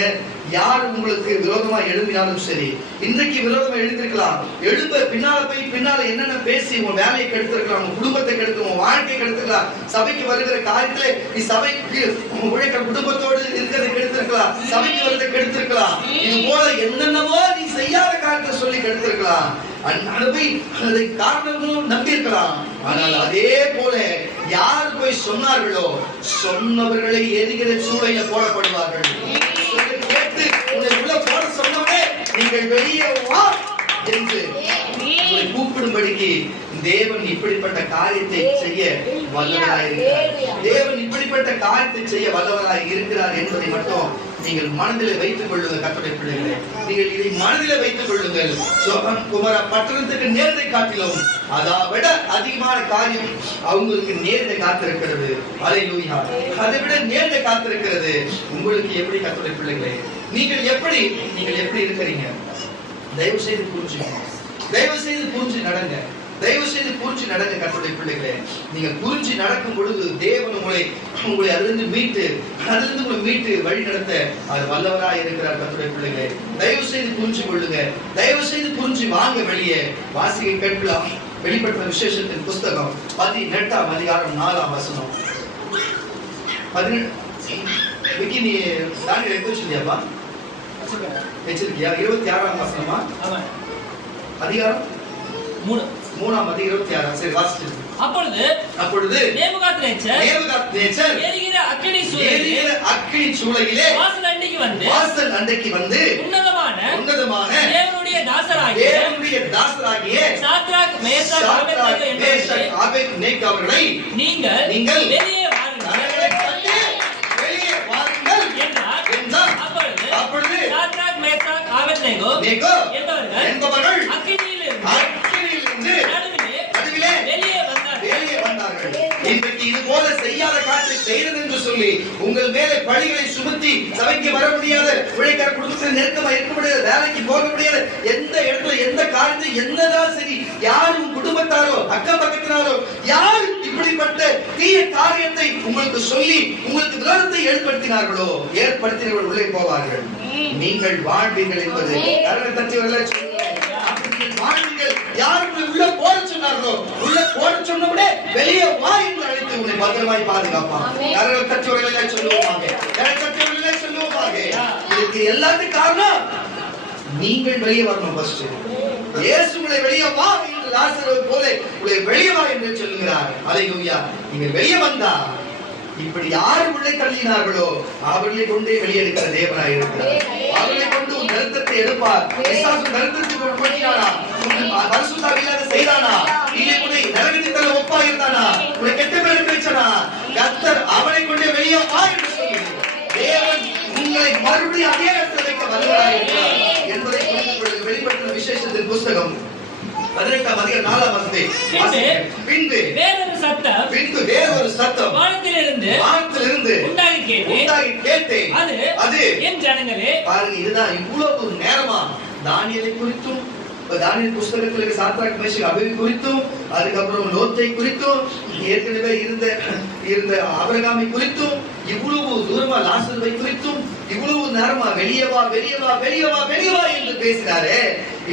யார் உங்களுக்கு விரோதமா எழுதினாலும் சரி, இன்றைக்கு விரோதமா எழுதிருக்கலாம், எழுப்ப பின்னால என்னென்ன பேசி உங்க வேலையை கெடுத்திருக்கலாம், உங்க குடும்பத்தை கெடுத்து, உங்க வாழ்க்கையை கெடுத்துக்கலாம், சபைக்கு வருகிற காரியத்திலே நீ சபைக்கு உழைக்கிற குடும்பத்தோடு இருக்கிறதை கெடுத்திருக்கலாம், சபைக்கு வருவதை கெடுத்திருக்கலாம், இது போல என்னென்னவோ நீ செய்யாத காரியத்தை சொல்லி கெடுத்திருக்கலாம், அதை காரணங்களும் நம்பி இருக்கலாம். ஆனால் அதே போல யார் போய் சொன்னார்களோ சொன்னவர்களை எரிகிற சூளையில போடப்படுவார்கள். கேட்டு உன்னை உள்ள போட சொன்னவனே நீங்கள் வெளியே வா என்று உங்களை கூப்பிடும்படிக்கு தேவன் இப்படிப்பட்ட காரியத்தை செய்ய வல்லவராய் இருக்கிறார். தேவன் இப்படிப்பட்ட காரியத்தை செய்ய வல்லவராய் இருக்கிறார் என்பதை மட்டும் நீங்கள் மனதிலே வைத்துக் கொள்ளுங்கள் கர்த்தருடைய பிள்ளைகளே. நீங்கள் இதை மனதிலே வைத்துக் கொள்ளுங்கள். சோதம் குமார பட்டணத்துக்கு நேர்தை காட்டிலும் அதை விட அதிகமான காரியம் அவங்களுக்கு நேர்தை காத்திருக்கிறது. அல்லேலூயா. அதை விட நேர்தை காத்திருக்கிறது உங்களுக்கு. எப்படி கர்த்தருடைய பிள்ளைகளே, நீங்கள் எப்படி இருக்கிறீங்க? தயவு செய்து புரிஞ்சுங்க. தயவு செய்து புரிஞ்சு நடங்க. தயவு செய்து புரிஞ்சு நடங்க கர்த்தருடைய பிள்ளைகளே. நீங்கள் புரிஞ்சு நடக்கும் பொழுது தேவன் உங்களை அதிலிருந்து மீட்டு வழி நடத்த அது வல்லவராய் இருக்கிறார் கர்த்தருடைய பிள்ளைகளே. தயவு செய்து புரிஞ்சு கொள்ளுங்க. தயவு செய்து புரிஞ்சு வாங்க. வெளியே வாசிக்க கேட்கலாம். வெளிப்படுத்தின விசேஷத்தின் புஸ்தகம் 18ஆம் அதிகாரம் 4ஆம் வசனம். 18 விக்கி நீ தானியேல் எடுத்து வச்சிருக்கியாப்பா? வச்சிருக்கியா? 26ஆம் வசனமா? அதிகாரம் 3ஆம் அதிகாரம் 26. சரி வாசிச்சு. அப்பொழுது நேபுகாத்நேச்சர் எரிகிற அக்கினி சூளையிலே வாசல் அண்டைக்கு வந்து உன்னதமான தேவனுடைய தாசராகிய சாத்ராக் மேஷாக் ஆபேத்நேகோ அவர்களை நீங்கள் வெளியே வாருங்கள் என்றார். அப்பொழுது சாத்ராக் மேஷாக் ஆபேத்நேகோ என்பவர்கள் அக்கினியிலிருந்து நடுவிலே வெளியே வந்தார்கள். இன்றைக்கு இது போல செய்யாத காற்றை செய்தது என்று சொல்லி உங்கள் மேலே பழிகளை சுமத்தி சபைக்கு வர முடியாத, உழைக்கிற குடும்பத்தில் நெருக்கமா இருக்க முடியாது, வேலைக்கு போக முடியாது, எந்த இடத்துல எந்த காரியத்தை என்னதான் சரி, யாரும் குடும்பத்தாரோ அக்கம் பக்கத்தினாரோ யார் இப்படிப்பட்ட தீய காரியத்தை உங்களுக்கு சொல்லி உங்களுக்கு விரோதத்தை ஏற்படுத்தினவர்கள் உள்ளே போவார்கள். நீங்கள் வாழ்வீர்கள் என்பது கரணத்தட்டியவர்கள் வாழ்வீர்கள். யார் உள்ள போட சொன்னார்களோ உள்ள போட சொன்னபடியே வெளியே வா என்று அழைத்து உன்னை பத்திரமாய் பாதுகாப்பான். யார்கள் கற்றவர்களை சொல்லுவாங்க, இதுக்கு எல்லாத்துக்கும் காரணம் நீங்கள் வெளியே வரணும். ஃபர்ஸ்ட் இயேசு உங்களை வெளியே வா என்று லாசருவை போல உங்களை வெளியே வா என்று சொல்லுகிறார். அல்லேலூயா. நீங்கள் வெளியே வந்தா இப்படி யார் உள்ளே தள்ளினார்களோ அவர்களை கொண்டே வெளியெடுக்கிற தேவனாய் இருக்கிறார். அவர்களை கொண்டு உன் கருத்தத்தை எடுப்பார். கருத்தத்துக்கு உட்படுத்தினானா, பரிசுத்தாவியாக செய்தானா, நீங்க கூட நரகத்தின் ஒப்பா இருந்தானா, உன்னை கெட்ட பேருக்கு வச்சானா, கர்த்தர் அவனை கொண்டே வெளியே வா என்று சொல்லி தேவன் உங்களை மறுபடியும் அதே இடத்தில் வைக்க வல்லவராய் இருக்கிறார் என்பதை புரிந்து கொள்ளுங்கள். வெளிப்படுத்தின விசேஷத்தின் புஸ்தகம் 18ஆம் அதிகாரம் 4ஆம் வசனத்தை பின்பு வேறொரு சத்தம் வானத்திலிருந்து உண்டாகி கேட்டேன். அது என் ஜனங்களே, பாருங்க, இதுதான் இவ்வளவு நேரமா தானியேலை குறித்தும் தானியேல் புஸ்தகத்தில் சாத்ராக் மேஷாக் ஆபேத்நேகோ குறித்தும், அதுக்கப்புறம் லோத்தை குறித்தும், ஏற்கனவே இருந்த ஆபிரகாமை குறித்தும், இவ்வளவு தூரமா லாசருவை குறித்தும் இவ்வளவு நேரமா வெளியே வா என்று பேசினாரே.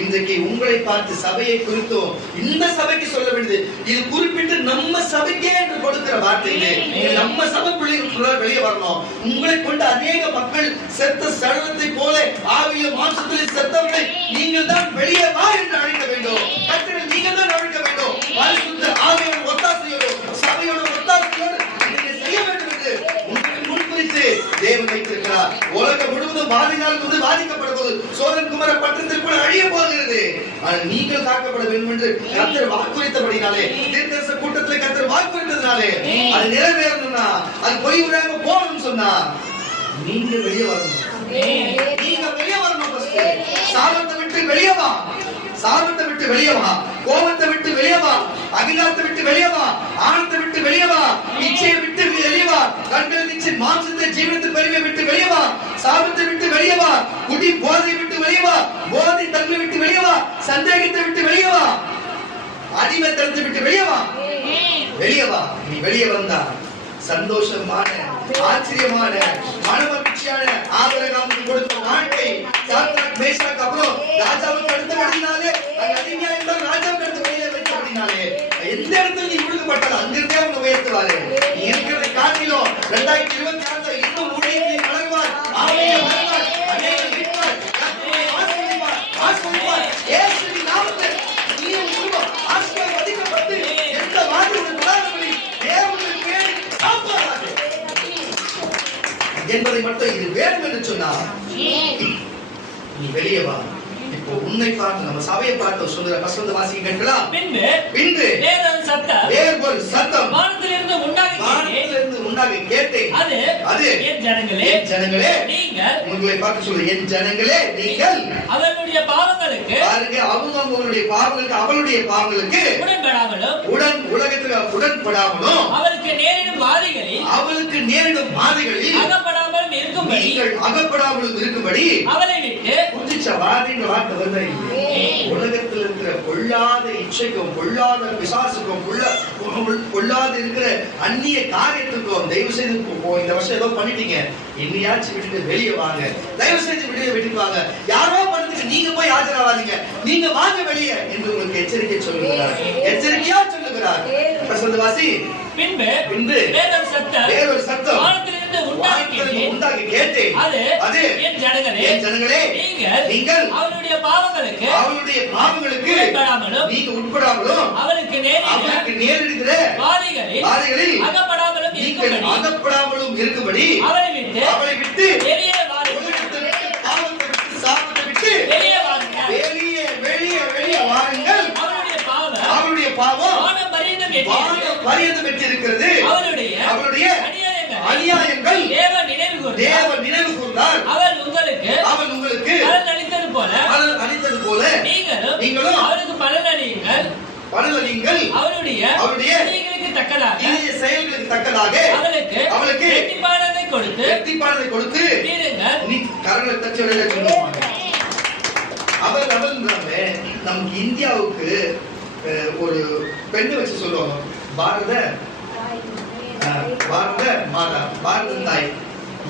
இன்றைக்கு உங்களை பார்த்து சபையை குறித்தும் இந்த சபைக்கு சொல்ல வேண்டியது இது குறிப்பிட்டு நம்ம சபைக்கே என்று கொடுக்கிற வார்த்தையிலே நம்ம சபை பிள்ளைகள் வெளியே வரணும். உங்களை கொண்டு அநேக மக்கள் செத்த சடலத்தை போல ஆவியிலும் மாம்சத்திலும் செத்தவர்களை நீங்கள் தான் வெளியே வா என்று அழைக்க வேண்டும். கர்த்தரை நீங்கள் தான் அழைக்க வேண்டும். பரிசுத்த ஆவியோட ஒத்தாசையோடு சபையோட ஒத்தாசையோடு நீங்கள் செய்ய வேண்டும் என்று உங்களுக்கு முன்குறித்து தேவன் வைத்திருக்கிறார். உலகம் முழுவதும் பாதிக்கப்படுவது சோதன் குமார பட்டணத்திற்குள் அழிய போகிறது. ஆனால் நீங்கள் காக்கப்பட வேண்டும் என்று கர்த்தர் வாக்குறுத்தபடினாலே, தீர்க்கதரிசன கூட்டத்தில் கர்த்தர் வாக்குறுத்ததினாலே அது நிறைவேறணும்னா, அது பொய் உரையாம போகணும்னு சொன்னா நீங்க வெளியே வரணும். நீங்க வெளியே வரணும். சாபத்தை விட்டு வெளியே வா. சாபத்தை விட்டு வெளியே வா. கோபத்தை விட்டு வெளியே வா. அகிலாத்தை விட்டு வெளியே வா. ஆனத்தை விட்டு வெளியே வா. இச்சையை விட்டு வெளியே வா. கண்கள் நிச்சய மாம்சத்தை ஜீவனத்தின் பெருமை விட்டு வெளியே வா. சாபத்தை விட்டு வெளியே வா. குடி போதை விட்டு வெளியே வா. போதை தன்மை விட்டு வெளியே வா. சந்தேகத்தை விட்டு வெளியே வா. அடிமைத்தனத்தை விட்டு வெளியே வா. வெளியே வா. நீ வெளியே வந்தா சந்தோஷமான, ஆச்சரியமான, மனமகிழ்ச்சியான ஆபிரகாமுக்கு கொடுத்த வாழ்க்கை சாத்ராக் மேஷாக் அப்புறம் ராஜாவுக்கு அடுத்தபடினாலே அடிமையா இருந்தால் ராஜாவுக்கு அடுத்தபடியே வைத்தபடினாலே எந்த இடத்துல நீ கொடுக்கப்பட்டாலும் அங்கிருந்தே அவங்க உயர்த்துவாரு. நீ இருக்கிறதை காட்டிலும் 2026 இன்னும் ஊழியத்தை வளர்வார், ஆவியை வளர்வார், அநேக மீட்பார், ஆசீர்வார். இயேசுவின் நாமத்தில் நீயும் குடும்பம் ஆசீர்வதிக்கப்பட்டு எந்த மாதிரி வளர்வதை தேவனுடைய பேரில் காப்பாராக என்பதை மட்டும் இது வேணும் என்று சொன்னா நீ வெளியே வா. இப்போ உன்னை பார்த்து நம்ம சபையை பார்த்து சொல்லுற வசந்த வாசிக்க கேட்கலாம். பின்பு வேறொரு சத்தம் வானத்திலிருந்து உண்டாகி கேட்டேன். அது என் ஜனங்களே நீங்கள் உங்களை பார்த்து சொல்லு, என் ஜனங்களே நீங்கள் அவர்களுடைய பாவங்களுக்கு பாருங்க, அவங்களுடைய பாவங்களுக்கு அவளுடைய பாவங்களுக்கு உடன்படாமலும் அவளுக்கு நேரிடும் பாதைகளில் அகப்படாமலும் இருக்கும்படி அவளை விட்டு புதிச்ச வாதின் வார்த்தை வருதா? உலகத்தில் இருக்கிற பொல்லாத இச்சைக்கும் பொல்லாத பிசாசுக்கும் பொல்லாத இருக்கிற அந்நிய காரியத்துக்கும் தயவு செய்து இந்த வருஷம் ஏதோ பண்ணிட்டீங்க, என்னையாச்சும் விட்டுட்டு வெளியே வாங்க. தயவு செய்து விட்டுட்டு வாங்க. யாரோ பண்ணதுக்கு நீங்க போய் ஆஜராவாதீங்க, நீங்க வாங்க வெளியே என்று உங்களுக்கு எச்சரிக்கை சொல்லுகிறார். எச்சரிக்கையா சொல்லுகிறார். வசந்தவாசி பின்பு வேறொரு சத்தம் உண்டாகி கேட்டேன். அது என் ஜனங்களே நீங்கள் அவளுடைய பாவங்களுக்கு நீங்க உட்படாமலும் அவளுக்கு நேரிடுகிற பாதைகளில் அகப்படாமலும் இருக்கும்படி அவளை விட்டு சாபத்தை விட்டு வெளியே வாருங்கள். அவளுடைய பாவம் பரியந்தம் பெற்றிருக்கிறது. அவளுடைய அநியாயங்கள் தேவன் நினைவு கூர்ந்தார். அவன் உங்களுக்கு பலன் அளித்தது போல நீங்களும் அவருக்கு பலன் அளியுங்கள். அவருடைய செயல்களுக்கு தக்கதாக அவளுக்கு இரட்டிப்பானதை கொடுத்து நீ கரங்களை தட்டி சொல்லுவாங்க. அவள் நமக்கு இந்தியாவுக்கு ஒரு பெண்ணை வச்சு சொல்லுவாங்க, பாரத மாதா, பாரத தாய்.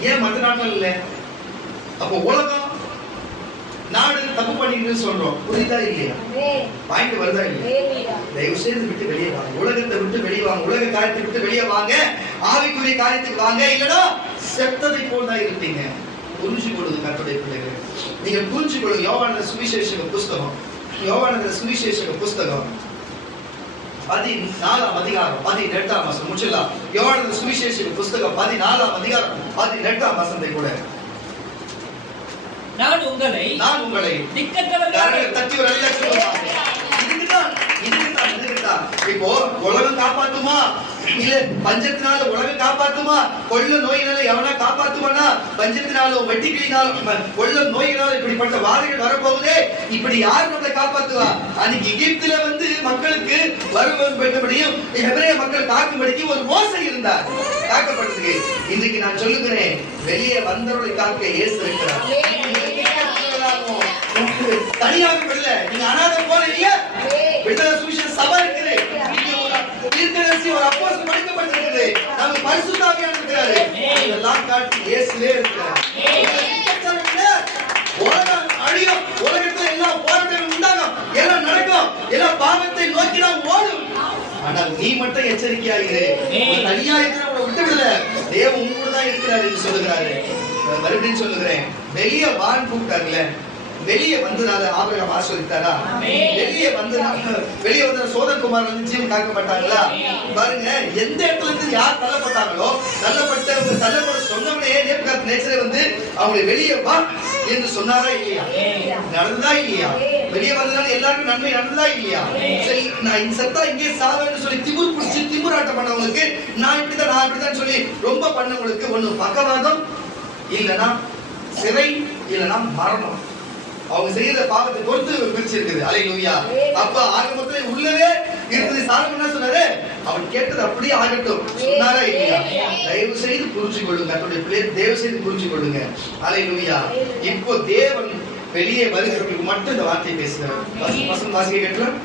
ஏன் மற்ற நாட்கள் இல்ல? அப்போ உலகம் நாடு தப்பு பண்ணிட்டு சொல்றோம், புரியுதா இல்லையா? பாயிண்ட் வருதா இல்லையா? தயவு செய்து விட்டு வெளியே வாங்க, உலகத்தை விட்டு வெளியே வாங்க, உலக காரியத்தை விட்டு வெளியே வாங்க, ஆவிக்குரிய காரியத்துக்கு வாங்க. இல்லைன்னா செத்ததை போல் தான் இருப்பீங்க. புரிஞ்சு கொடுங்க கர்த்தருடைய பிள்ளைகள், நீங்க புரிஞ்சு கொடுங்க. யோவானந்த சுவிசேஷக புஸ்தகம் 14ஆம் அதிகாரம் 18ஆம் வசனம் முடிச்சலாம். யோவானந்த சுவிசேஷக புஸ்தகம் 14ஆம் அதிகாரம் 18ஆம் வசனத்தை கூட நான் உங்களை திக்கற்றவர்களாக தட்டி வரல சொல்லுவாங்க. இதுதான் இப்போ உலகம் காப்பாத்துமா இல்ல பஞ்சத்தினால உலகம் காப்பாத்துமா? கொள்ள நோயினால எவனா காப்பாத்துவானா? பஞ்சத்தினாலும் வெட்டிக்கினாலும் கொள்ள நோயினால இப்படிப்பட்ட வாதைகள் வரப்போகுதே, இப்படி யார் நம்மளை காப்பாத்துவா? அன்னைக்கு எகிப்துல மக்களுக்கு வருவன் பெற்றபடியும் எபிரேய மக்கள் காக்கும்படிக்கு ஒரு மோசை இருந்தார் காக்கப்படுறதுக்கு. இன்றைக்கு நான் சொல்லுகிறேன், வெளியே வந்தவர்களை காக்க இயேசு இருக்கிறார். தனியாக விடல, நீங்க அனாதை போல இல்ல, விடுதலை சுவிசேஷ சபை இருக்குது, ஒரு அப்போஸ்தலன் படிக்கப்பட்டிருக்கிறது, நம்ம பரிசுத்த ஆவியானவர் இருக்கிறாரு, இதெல்லாம் காட்டி இயேசுவே இருக்கிறார். உலகம் அழியும், உலகத்துல எல்லாம் போராட்டங்கள் உண்டாகும், எல்லாம் நடக்கும், எல்லாம் பாவத்தை நோக்கி நாம் ஓடும். ஆனால் நீ மட்டும் எச்சரிக்கையாயிரு, தனியா இருக்கிற விட்டு விடல, தேவன் உங்களோட தான் இருக்கிறார் என்று சொல்லுகிறாரு. மறுபடியும் சொல்லுகிறேன், வெளியே வான் கூப்பிட்டாங்கல்ல, வெளியே வந்ததால ஆபிரகாம் ஆசீர்வதித்தாரா? வெளியே வந்த சோதன்குமார் ஜீவன் காக்கப்பட்டாங்களா? பாருங்க, எந்த இடத்துல இருந்து யார் தள்ளப்பட்டாங்களோ தள்ளப்பட சொன்னவனே நேச்சரே அவங்களை வெளியே வா என்று சொன்னாரா இல்லையா? நடந்ததா இல்லையா? வெளியே வந்ததால எல்லாருக்கும் நன்மை நடந்ததா இல்லையா? நான் செத்தா இங்கே சாவேன்னு சொல்லி திமிர் பிடிச்சி திமிராட்டம் பண்ணவங்களுக்கு, நான் இப்படிதான் சொல்லி ரொம்ப பண்ணவங்களுக்கு ஒண்ணு பக்கவாதம், இல்லைன்னா சிறை, இல்லைன்னா மரணம். அவங்க செய்யற பாவத்தை பொறுத்து பிரிச்சிருக்குது. அல்லேலூயா. அப்ப ஆரம்பத்துல உள்ளவே இருக்குது. சாலமோன் என்ன சொன்னாரு? அவன் கேட்டது அப்படியே ஆகட்டும் சொன்னாரா இல்லையா? தயவு செய்து புரிஞ்சு கொள்ளுங்க, அவருடைய பிள்ளையை தயவு செய்து புரிஞ்சு கொள்ளுங்க. அல்லேலூயா. இப்போ தேவன் வெளியே வருகிறவர்களுக்கு மட்டும் இந்த வார்த்தை பேசுகிறார். வசனம் வாசிக்க கேட்கலாம்.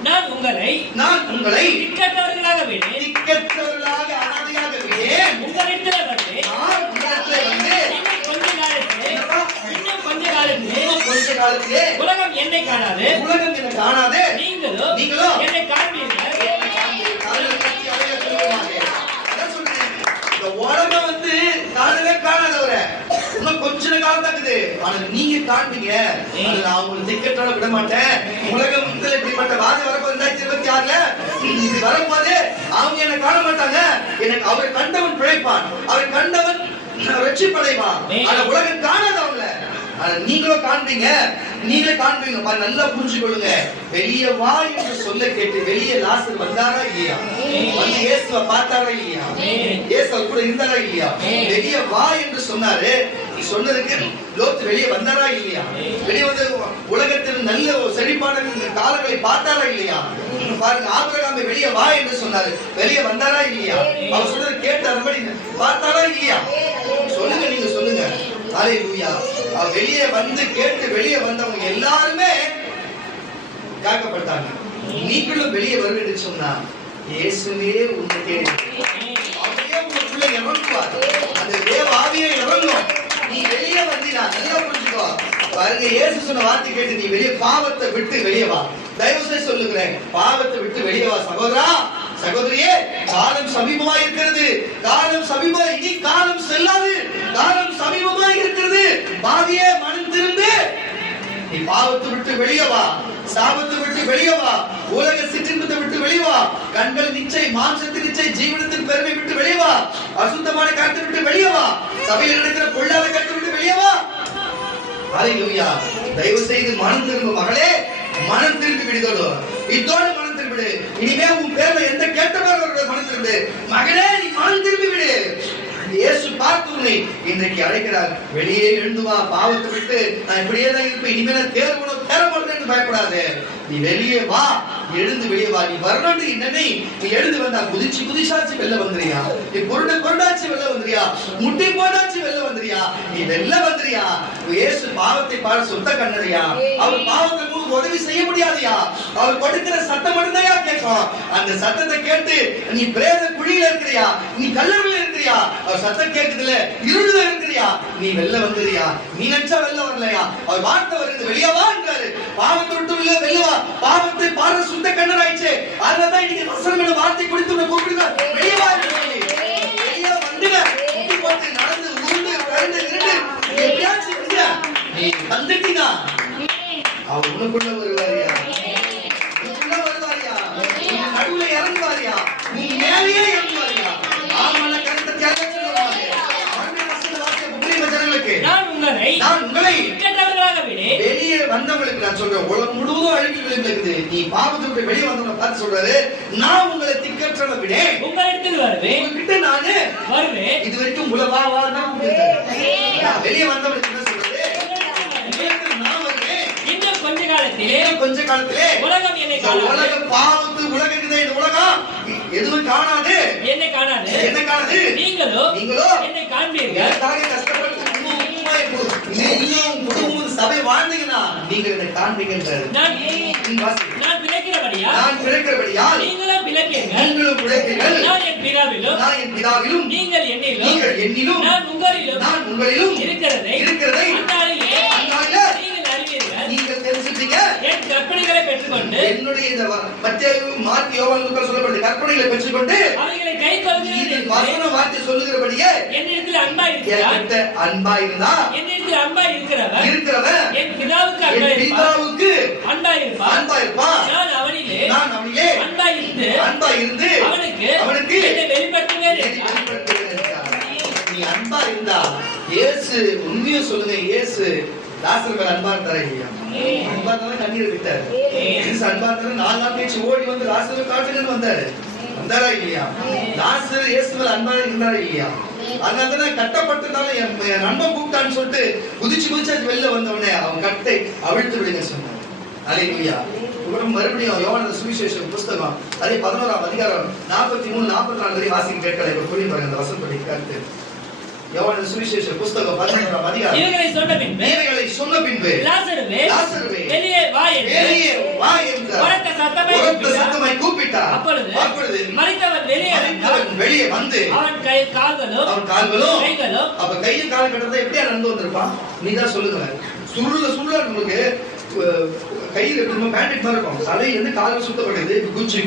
நான் உங்களை திக்கற்றவர்களாக அனாதையாக விட்டேன். உங்களிடத்திலே கொஞ்ச காலத்திலே உலகம் என்னை காணாது, நீங்களும் என்னை காண்பீர்கள். உலகம் காணவே காணாதவரை இன்னும் கொஞ்ச காலம் தாக்குது, ஆனா நீங்க காண்பீங்க. நான் உங்களுக்கு திக்கற்றால விட மாட்டேன். உலகத்துல இப்படிப்பட்ட வாதை வரப்போது 2026ல இப்படி வரும்போது அவங்க என்ன காண மாட்டாங்க. எனக்கு அவரை கண்டவன் பிழைப்பான், அவரை கண்டவன் ரட்சிப்படைவான். ஆனா உலகம் காணாத அவங்கள நீங்களும் காண்பீங்க, நீங்களே காண்பீங்க. நல்லா புரிஞ்சுக்கொள்ளுங்க. வெளியே வா என்று சொல்ல கேட்டு வெளியே லாசர் வந்தாரா இல்லையா? வந்து இயேசுவை பார்த்தாரா இல்லையா? இயேசு கூட இருந்தாரா இல்லையா? வெளியே வா என்று சொன்னாரு. சொன்னதுக்கு லோத்து வெளியே வந்தாரா இல்லையா? வெளியே வந்து உலகத்தில் நல்ல செழிப்பான காலங்களை பார்த்தாரா இல்லையா? பாருங்க, ஆபிரகாமை வெளியே வா என்று சொன்னாரு. வெளியே வந்தாரா இல்லையா? அவர் சொன்னது கேட்டு அறுபடி பார்த்தாரா இல்லையா? சொல்லுங்க, நீங்க சொல்லுங்க. ஹல்லேலூயா. வெளியே வந்து கேட்டு வெளியே வந்தவங்க எல்லாருமே காக்கப்பட்டாங்க. நீங்களும் வெளியே வருவேன் என்று சொன்னா இயேசுவே உன்னை தேடி அவரே உங்களுக்குள்ள இறங்குவார். அந்த தேவ ஆவியே இறங்கும். நீ வெளியே வந்தீனா நல்லா புரிஞ்சுக்கோ. பாருங்க, இயேசு சொன்ன வார்த்தை கேட்டு நீ வெளியே பாவத்தை விட்டு வெளியே வா. தயவு செய்து சொல்லுகிறேன், பாவத்தை விட்டு வெளியே வா சகோதரா, சகோதரியே. காலம் சமீபமா இருக்கிறது. காலம் சமீபமா, இனி காலம் செல்லாது. காலம் சமீபமா இருக்கிறது. பாவியே, மனம் திரும்பு. நீ பாவத்தை விட்டு வெளியே வா. சாபத்தை விட்டு வெளியே வா. உலக சிற்றின்பத்தை விட்டு வெளியே வா. கண்கள் நிச்சை, மாம்சத்தின் நிச்சை, ஜீவனத்தின் பெருமை விட்டு வெளியே வா. அசுத்தமான கருத்தை விட்டு வெளியே வா. சபையில் நடக்கிற பொல்லாத கருத்தை விட்டு வெளியே வா. ஹல்லேலூயா. தயவு செய்து மனம் திரும்ப மகளே, மனம் திரும்பி விடுதோ. இதோடு மனம் திரும்பிடு. இனிமே உன் பேர்ல எந்த கெட்ட பேர் மனம் திரும்பு. மகளே, நீ மனம் திரும்பி விடு. இயேசு பார்த்து உன்னை இன்றைக்கு அழைக்கிறார். வெளியே எழுந்து வா. பாவத்தை விட்டு நான் இப்படியே தான் இருப்பேன், இனிமேல் தேரப்படும் என்று பயப்படாது. நீ வெளியே வா. எழுந்து வெளியே வா. நீ வரணும் என்னை நீ எழுந்து வந்தா குதிச்சு குதிச்சாச்சு வெளில வந்துறியா? நீ பொருடாச்சு வெளில வந்துறியா? முட்டி போடாச்சு வெளில வந்துறியா? நீ வெளில வந்துறியா? இயேசு பாவத்தை பாட சொந்த கண்ணறியா? அவர் பாவத்தை உதவி செய்ய முடியாதியா? அவர் கொடுக்கிற சத்தம் மட்டும்தான் கேட்கும். அந்த சத்தத்தை கேட்டு நீ பிரேத குழியில இருக்கிறியா? நீ கல்லறையில இருக்கிறியா? அவர் சத்தம் கேட்குதுல இருளுல இருக்கிறியா? நீ வெளில வந்துறியா? நீ நினைச்சா வெளில வரலையா? அவர் வார்த்தை வருது, வெளியே வா என்றாரு. பாவத்தை விட்டு வெளில வா. பாவத்தை பாடுற சுத்த கண்ணர் ஆயிடுச்சு. அதனாலதான் இன்னைக்கு வசனம் என்ற வார்த்தை கொடுத்து உன்னை கூப்பிடுறார். வெளியே வா என்று சொல்லி வெளியே வந்துட. முட்டி போட்டு நடந்து உருண்டு கரண்டு இருண்டு எப்படியாச்சும் நீ வந்துட்டீனா அவர் உனக்குள்ள வருவாரியா? உனக்குள்ள வருவாரியா? நடுவுல இறங்குவாரியா? நீ மேலேயே இறங்குவாரியா? ஆமான கருத்தை கேட்க சொல்லுவாங்க. நான் உங்களை வெளியே வந்தவங்களுக்கு நான் சொல்றேன், உலகம் முழுவதும் அழிவு விளைவிக்குது. நீ பாவத்துக்கு வெளியே வந்தவங்களை பார்த்து சொல்றாரு, நான் உங்களை திக்கற்றவனை விட உங்களிடத்தில் வருவேன், உங்ககிட்ட நானு வருவேன். இது வரைக்கும் உங்களை வா வா தான் வெளியே வந்தவங்களுக்கு என்ன சொல்றாரு? கொஞ்ச காலத்திலே உலகம் என்னை காணாது. உலகம் பாவத்து உலகம் இருக்குது. இந்த உலகம் எதுவும் காணாது, என்னை காணாது. என்ன காணாது? நீங்களோ என்னை காண்பீர்கள். எனக்காக கஷ்டப்பட்டு நீங்களும் குடும்பம் சபை வாழ்ந்தீங்கன்னா நீங்கள் என்னை காண்பீங்கன்றாரு. நான் பிழைக்கிறபடியா நீங்களும் பிழைப்பீர்கள். நீங்களும் பிழைப்பீர்கள். நான் என் பிதாவிலும் நீங்கள் என்னிலும் நான் உங்களிலும் இருக்கிறதை நீங்கள் தெரிஞ்சுட்டீங்க. என் கற்பனைகளை பெற்றுக்கொண்டு என்னுடைய இந்த மத்தேயு மார்க்கு யோவான் லூக்கா சொல்லப்பட்ட கற்பனைகளை பெற்றுக்கொண்டு அவைகளை கைக்கொள்ளுங்கள். வசன வார்த்தை சொல்லுகிறபடியே என்னிடத்தில் அன்பா இருக்கிறார். அன்பா இருந்தா என்னிடத்தில் அன்பா இருக்கிறவர் என் பிதாவுக்கு அன்பா இருப்பார். நான் அவனிலே அன்பா இருந்து அவனுக்கு என்னை வெளிப்படுத்துவேன். நீ அன்பா இருந்தா இயேசு உண்மையை சொல்லுங்க. இயேசு லாசர் மேல அன்பா இருந்தாரா இல்லையா? அன்பா இருந்தாலும் கண்ணீர் விட்டாரு. அன்பா இருந்தாலும் 4 நாள் கழிச்சு ஓடி வந்து லாசரை காட்டுங்கன்னு வந்தாரா இல்லையா? லாசர் இயேசு மேல அன்பா இருந்தாரா இல்லையா? அதனாலதான் கட்டப்பட்டதால என் நண்பன் கூப்பிட்டான்னு சொல்லிட்டு குதிச்சு வெளில வந்தவனே அவன் கட்டை அவிழ்த்து விடுங்க சொன்னார். அல்லேலூயா. மறுபடியும் யோவான் சுவிசேஷம் புஸ்தகம் அதே 11ஆம் அதிகாரம் 43 44 வரை வாசிக்க கேட்கல. இப்ப புரியும் பாருங்க அந்த வசனப்படி கருத்து. யோவான் சுவிசேஷ புஸ்தகம் 11ஆம் அதிகாரம் இவைகளை சொன்ன பின்பு லாசருவே வெளியே வா என்று உரத்த சத்தமாய் கூப்பிட்டார். அப்பொழுது மரித்தவன் வெளியே வந்து அவன் கால்களும் அப்ப கையும் காலும் கட்டறத எப்படியா நடந்து வந்திருப்பான்? நீதான் சொல்லுங்க. சுருள உங்களுக்கு கையில எப்படிமா பேண்டேட் மாதிரி இருக்கும். தலை வந்து காலம் சுத்தப்படுது. குச்சி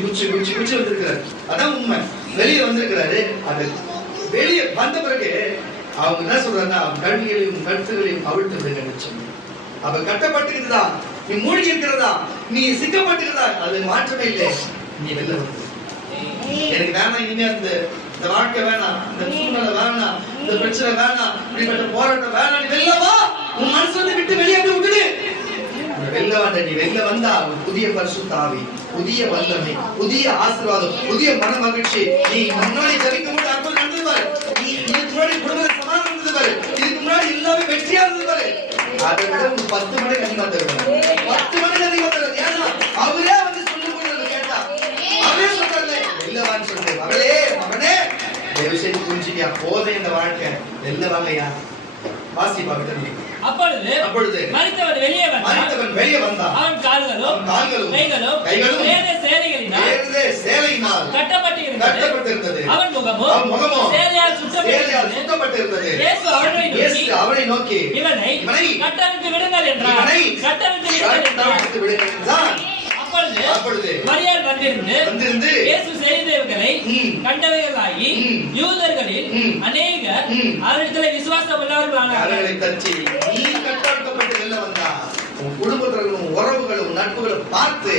வந்திருக்கிறாரு. அதான் உண்மை. வெளியே வந்திருக்கிறாரு. அது வெளியே வந்த பிறகு அவங்க என்ன சொல்றாங்க? அவன் கல்விகளையும் கருத்துகளையும் அவிழ்த்து விடுங்க சொன்னாங்க. அப்ப கட்டப்பட்டுக்கிறதா, நீ மூழ்கி இருக்கிறதா, நீ சிக்கப்பட்டுக்கிறதா, அது மாற்றமே இல்லை. நீ வெளில வந்து எனக்கு வேணாம், இனிமே இந்த வாழ்க்கை வேணாம், இந்த சூழ்நிலை வேணாம், இந்த பிரச்சனை வேணாம், இப்படிப்பட்ட போராட்டம் வேணாம், நீ வெளில வா. உன் மனசை விட்டு வெளியே விட்டுடு. வெளில வந்த நீ வெளில வந்தா புதிய பரிசுத்த ஆவி, புதிய வல்லமை, புதிய ஆசீர்வாதம், புதிய மன மகிழ்ச்சி. நீ முன்னாடி ஜெபிக்கும் போது அற்புதம் நடந்தது பாரு. நீ இதுக்கு முன்னாடி குடும்பத்துல சமாதானம் இருந்தது பாரு. இதுக்கு முன்னாடி எல்லாமே வெற்றியா இருந்தது பாரு. அதை விட 10 மடங்கு அதிகமா தருவாரு. 10 மடங்கு அதிகமா தருவாரு. ஏன்னா அவரே வந்து சொல்லும் போது கேட்டா அவரே சொல்றாரு வெளில வான்னு சொல்லிட்டு, மகளே மகனே தயவு செய்து புரிஞ்சுக்கியா, போதும் இந்த வாழ்க்கை, வெளில வாங்கய்யா. வாசி பாக்கிட்டு அப்பொழுது மரித்தவன் வெளியே வந்தான். அவன் கால்களும் கைகளும் வேத சேலைகளினால் கட்டப்பட்டிருந்தது. அவன் முகமும் சேலையால் சுத்தப்பட்டிருந்தது. இயேசு அவனை நோக்கி இவனை கட்டவிழ்த்து விடுங்கள் என்றார். கட்டவிழ்த்து விடுங்கள் என்றார். அப்பொழுது மரியாள் வந்திருந்து இயேசு செய்தவைகளை கண்டவைகளாகி யூதர்களில் அநேகர் அவரிடத்தில் விசுவாசம் உள்ளவர்களானார்கள். நீ கட்டப்பட்டு வெளில வந்தா உன் குடும்பத்தினர்களும் உறவுகளும் நட்புகளும் பார்த்து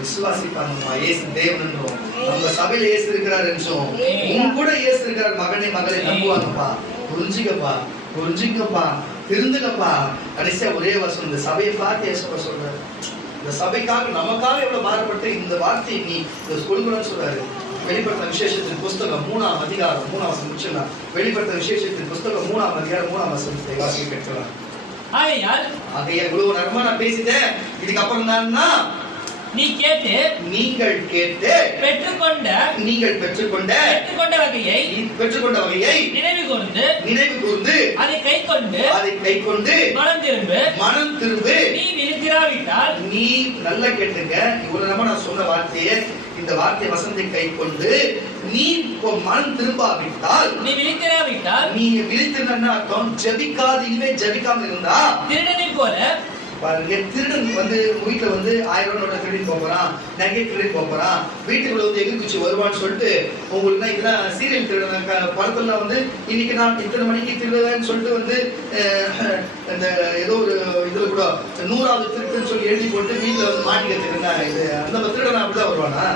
விசுவாசிப்பாங்கம்மா. இயேசு தேவன் என்றும் நம்ம சபையில இயேசு இருக்கிறார் என்றும் உன் கூட இயேசு இருக்கிறார் மகனே மகளை நம்புவாங்கப்பா. புரிஞ்சுக்கப்பா, திருந்துங்கப்பா. கடைசியா ஒரே வருஷம் இந்த சபையை பார்த்து இயேசுப்பா சொல்றாரு, இந்த சபைக்காக நமக்காக எவ்வளவு மாறப்பட்டு இந்த வார்த்தையை நீ கொடுக்கணும்னு சொல்றாரு. வெளிப்படுத்த விசேஷத்தின் புஸ்தகம் 3ஆம் அதிகாரம் 3ஆம் வசனம் முடிச்சுனா, வெளிப்படுத்த விசேஷத்தின் புஸ்தகம் 3ஆம் அதிகாரம் 3ஆம் வசனத்தை வாசிக்க கேட்கலாம். ஆகையால் இவ்வளவு நேரமா நான் பேசிட்டேன். இதுக்கு அப்புறம் என்னன்னா, நீங்கள் கேட்டு பெற்றுக்கொண்ட வகையை நினைவு கூர்ந்து அதை கைக்கொண்டு மனம் திரும்பு. நீ நல்லா கேட்டுங்க. இவ்வளவு நேரமா நான் சொன்ன வார்த்தையை, இந்த வார்த்தை வசனத்தை கைக்கொண்டு நீ மனம் திரும்பாவிட்டால், நீ விழித்திருந்தா அர்த்தம் ஜெபிக்காது. இனிமே ஜெபிக்காம இருந்தா திருடனை போல பாருங்க. திருடன் வந்து வீட்டுல வந்து 1000 நோட்டை திருடி போறான், நகை திருடி போறான், வீட்டுக்குள்ள வந்து எதிர்குச்சி வருவான்னு சொல்லிட்டு உங்களுக்கு இதெல்லாம் சீரியல் திருடன் படத்துல வந்து இன்னைக்கு நான் இத்தனை மணிக்கு திருடுவேன்னு சொல்லிட்டு வந்து இந்த ஏதோ ஒரு இதுல கூட 100வது திருட்டுன்னு சொல்லி எழுதி போட்டு வீட்டுல வந்து மாட்டிக்க திருடா. இது அந்த திருடன் அப்படிதான் வருவானா?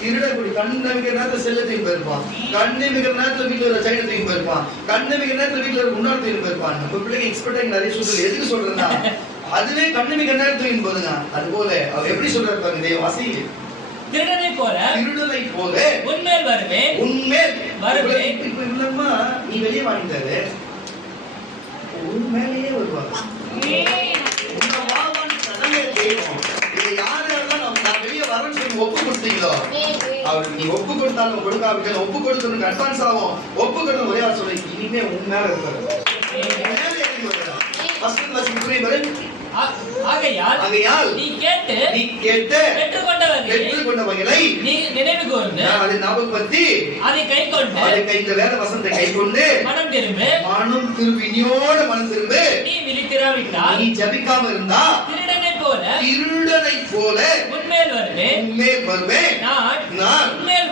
திருடக்கூடிய கண்ணமிக்கிற நேரத்துல செல்ல தூக்கி போயிருப்பான், கண்ணமிக்கிற நேரத்துல வீட்டுல சைனை தூக்கி போயிருப்பான், கண்ணமிக்கிற நேரத்துல வீட்டுல முன்னாடி தூக்கி போயிருப்பான். நம்ம பிள்ளைங்க எக்ஸ்பெக்ட் நிறைய சூழ்நிலை எதுக்கு சொல்றேன்னா, அதுவே கண்ணமிக்கிற நேரத்துல தூக்கி போதுங்க. அது போல அவர் எப்படி சொல்றாரு பாருங்க, தேவ வாசி திருடனை போல உன்மேல் வருவேன். இப்ப இல்லம்மா நீ வெளியே வாங்கிட்டாரு, உன் மேலேயே வருவாங்க. ஒப்பு கொடுத்தீங்களோ அவருக்கு நீ ஒப்பு கொடுத்தாலும் கொடுக்காவிட்டாலும் ஒப்பு கொடுக்கணும் அட்வான்ஸ் ஆகும். ஒப்பு கொடுத்த ஒரே ஆள் சொல்ல இனிமே உன் மேல இருப்பாரு. ஆகையால் நீ கேட்டு பெற்றுக்கொண்ட வகைகளை நீ நினைவு கூர்ந்து அதை ஞாபகப்படுத்தி அதை கைக்கொண்டு வேத வசனத்தை கைக்கொண்டு மனம் திரும்பி இனியோட மனம் திரும்பு. நீ ஜபிக்காம இருந்தா திருடனை போல உன்மேல் வருவேன். நான் உன்மேல்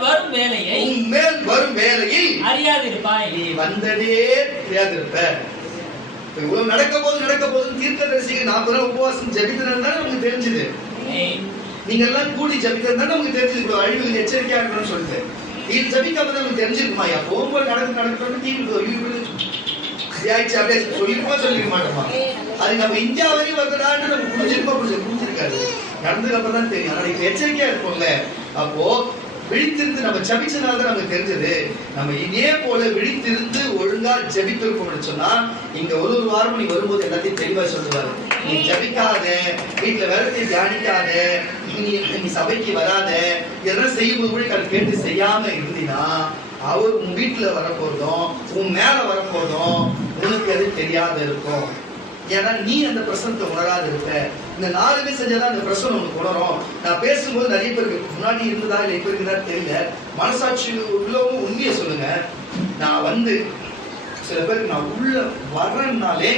வரும் வேளையில் அறியாதிருப்பாய். நீ வந்ததே தெரியாதிருப்ப. இவ்வளவு நடக்க போது தீர்க்கதரிசிகள் 40 நாள் உபவாசம் ஜபித்ததுனால நமக்கு தெரிஞ்சது. நீங்க எல்லாம் கூடி ஜபித்ததுனால நமக்கு தெரிஞ்சது அழிவு எச்சரிக்கையா இருக்கணும்னு சொல்லிட்டு. இது ஜபிக்காம தான் நமக்கு தெரிஞ்சிருக்குமா? போகும்போது நடக்கணும் அப்படியே சொல்லிருக்க மாட்டோமா? அது நம்ம இந்தியா வரையும் வந்ததான்னு நம்ம புரிஞ்சிருக்காது. நடந்ததுக்கு அப்புறம் தான் தெரியும். ஆனா இப்ப எச்சரிக்கையா இருக்கும்ல. அப்போ விழித்திருந்து நம்ம ஜபிச்சனால தான் நமக்கு தெரிஞ்சது. நம்ம இதே போல விழித்திருந்து ஒழுங்கா ஜபித்திருக்கோம்னு சொன்னா இங்க ஒரு வாரம் நீ வரும்போது எல்லாத்தையும் தெளிவா சொல்லுவாரு. நீ ஜபிக்காத, வீட்டுல வேலையை தியானிக்காத, நீ சபைக்கு வராத, இதெல்லாம் செய்யும்போது கூட கேட்டு செய்யாம இருந்தீங்கன்னா அவர் உன் வீட்டுல வரப்போதும் உன் மேல வரப்போதும் உனக்கு அது தெரியாத இருக்கும். ஏன்னா நீ அந்த பிரசனத்தை உணராது இருக்க. இந்த 4 பேர் செஞ்சாதான் அந்த பிரசனம் உனக்கு உணரும். நான் பேசும்போது நிறைய பேருக்கு முன்னாடி இருந்ததா இல்லை இப்ப இருக்குதா தெரியல. மனசாட்சி உள்ளவங்க உண்மையை சொல்லுங்க. நான் வந்து சில பேருக்கு நான் உள்ள வரேன்னாலே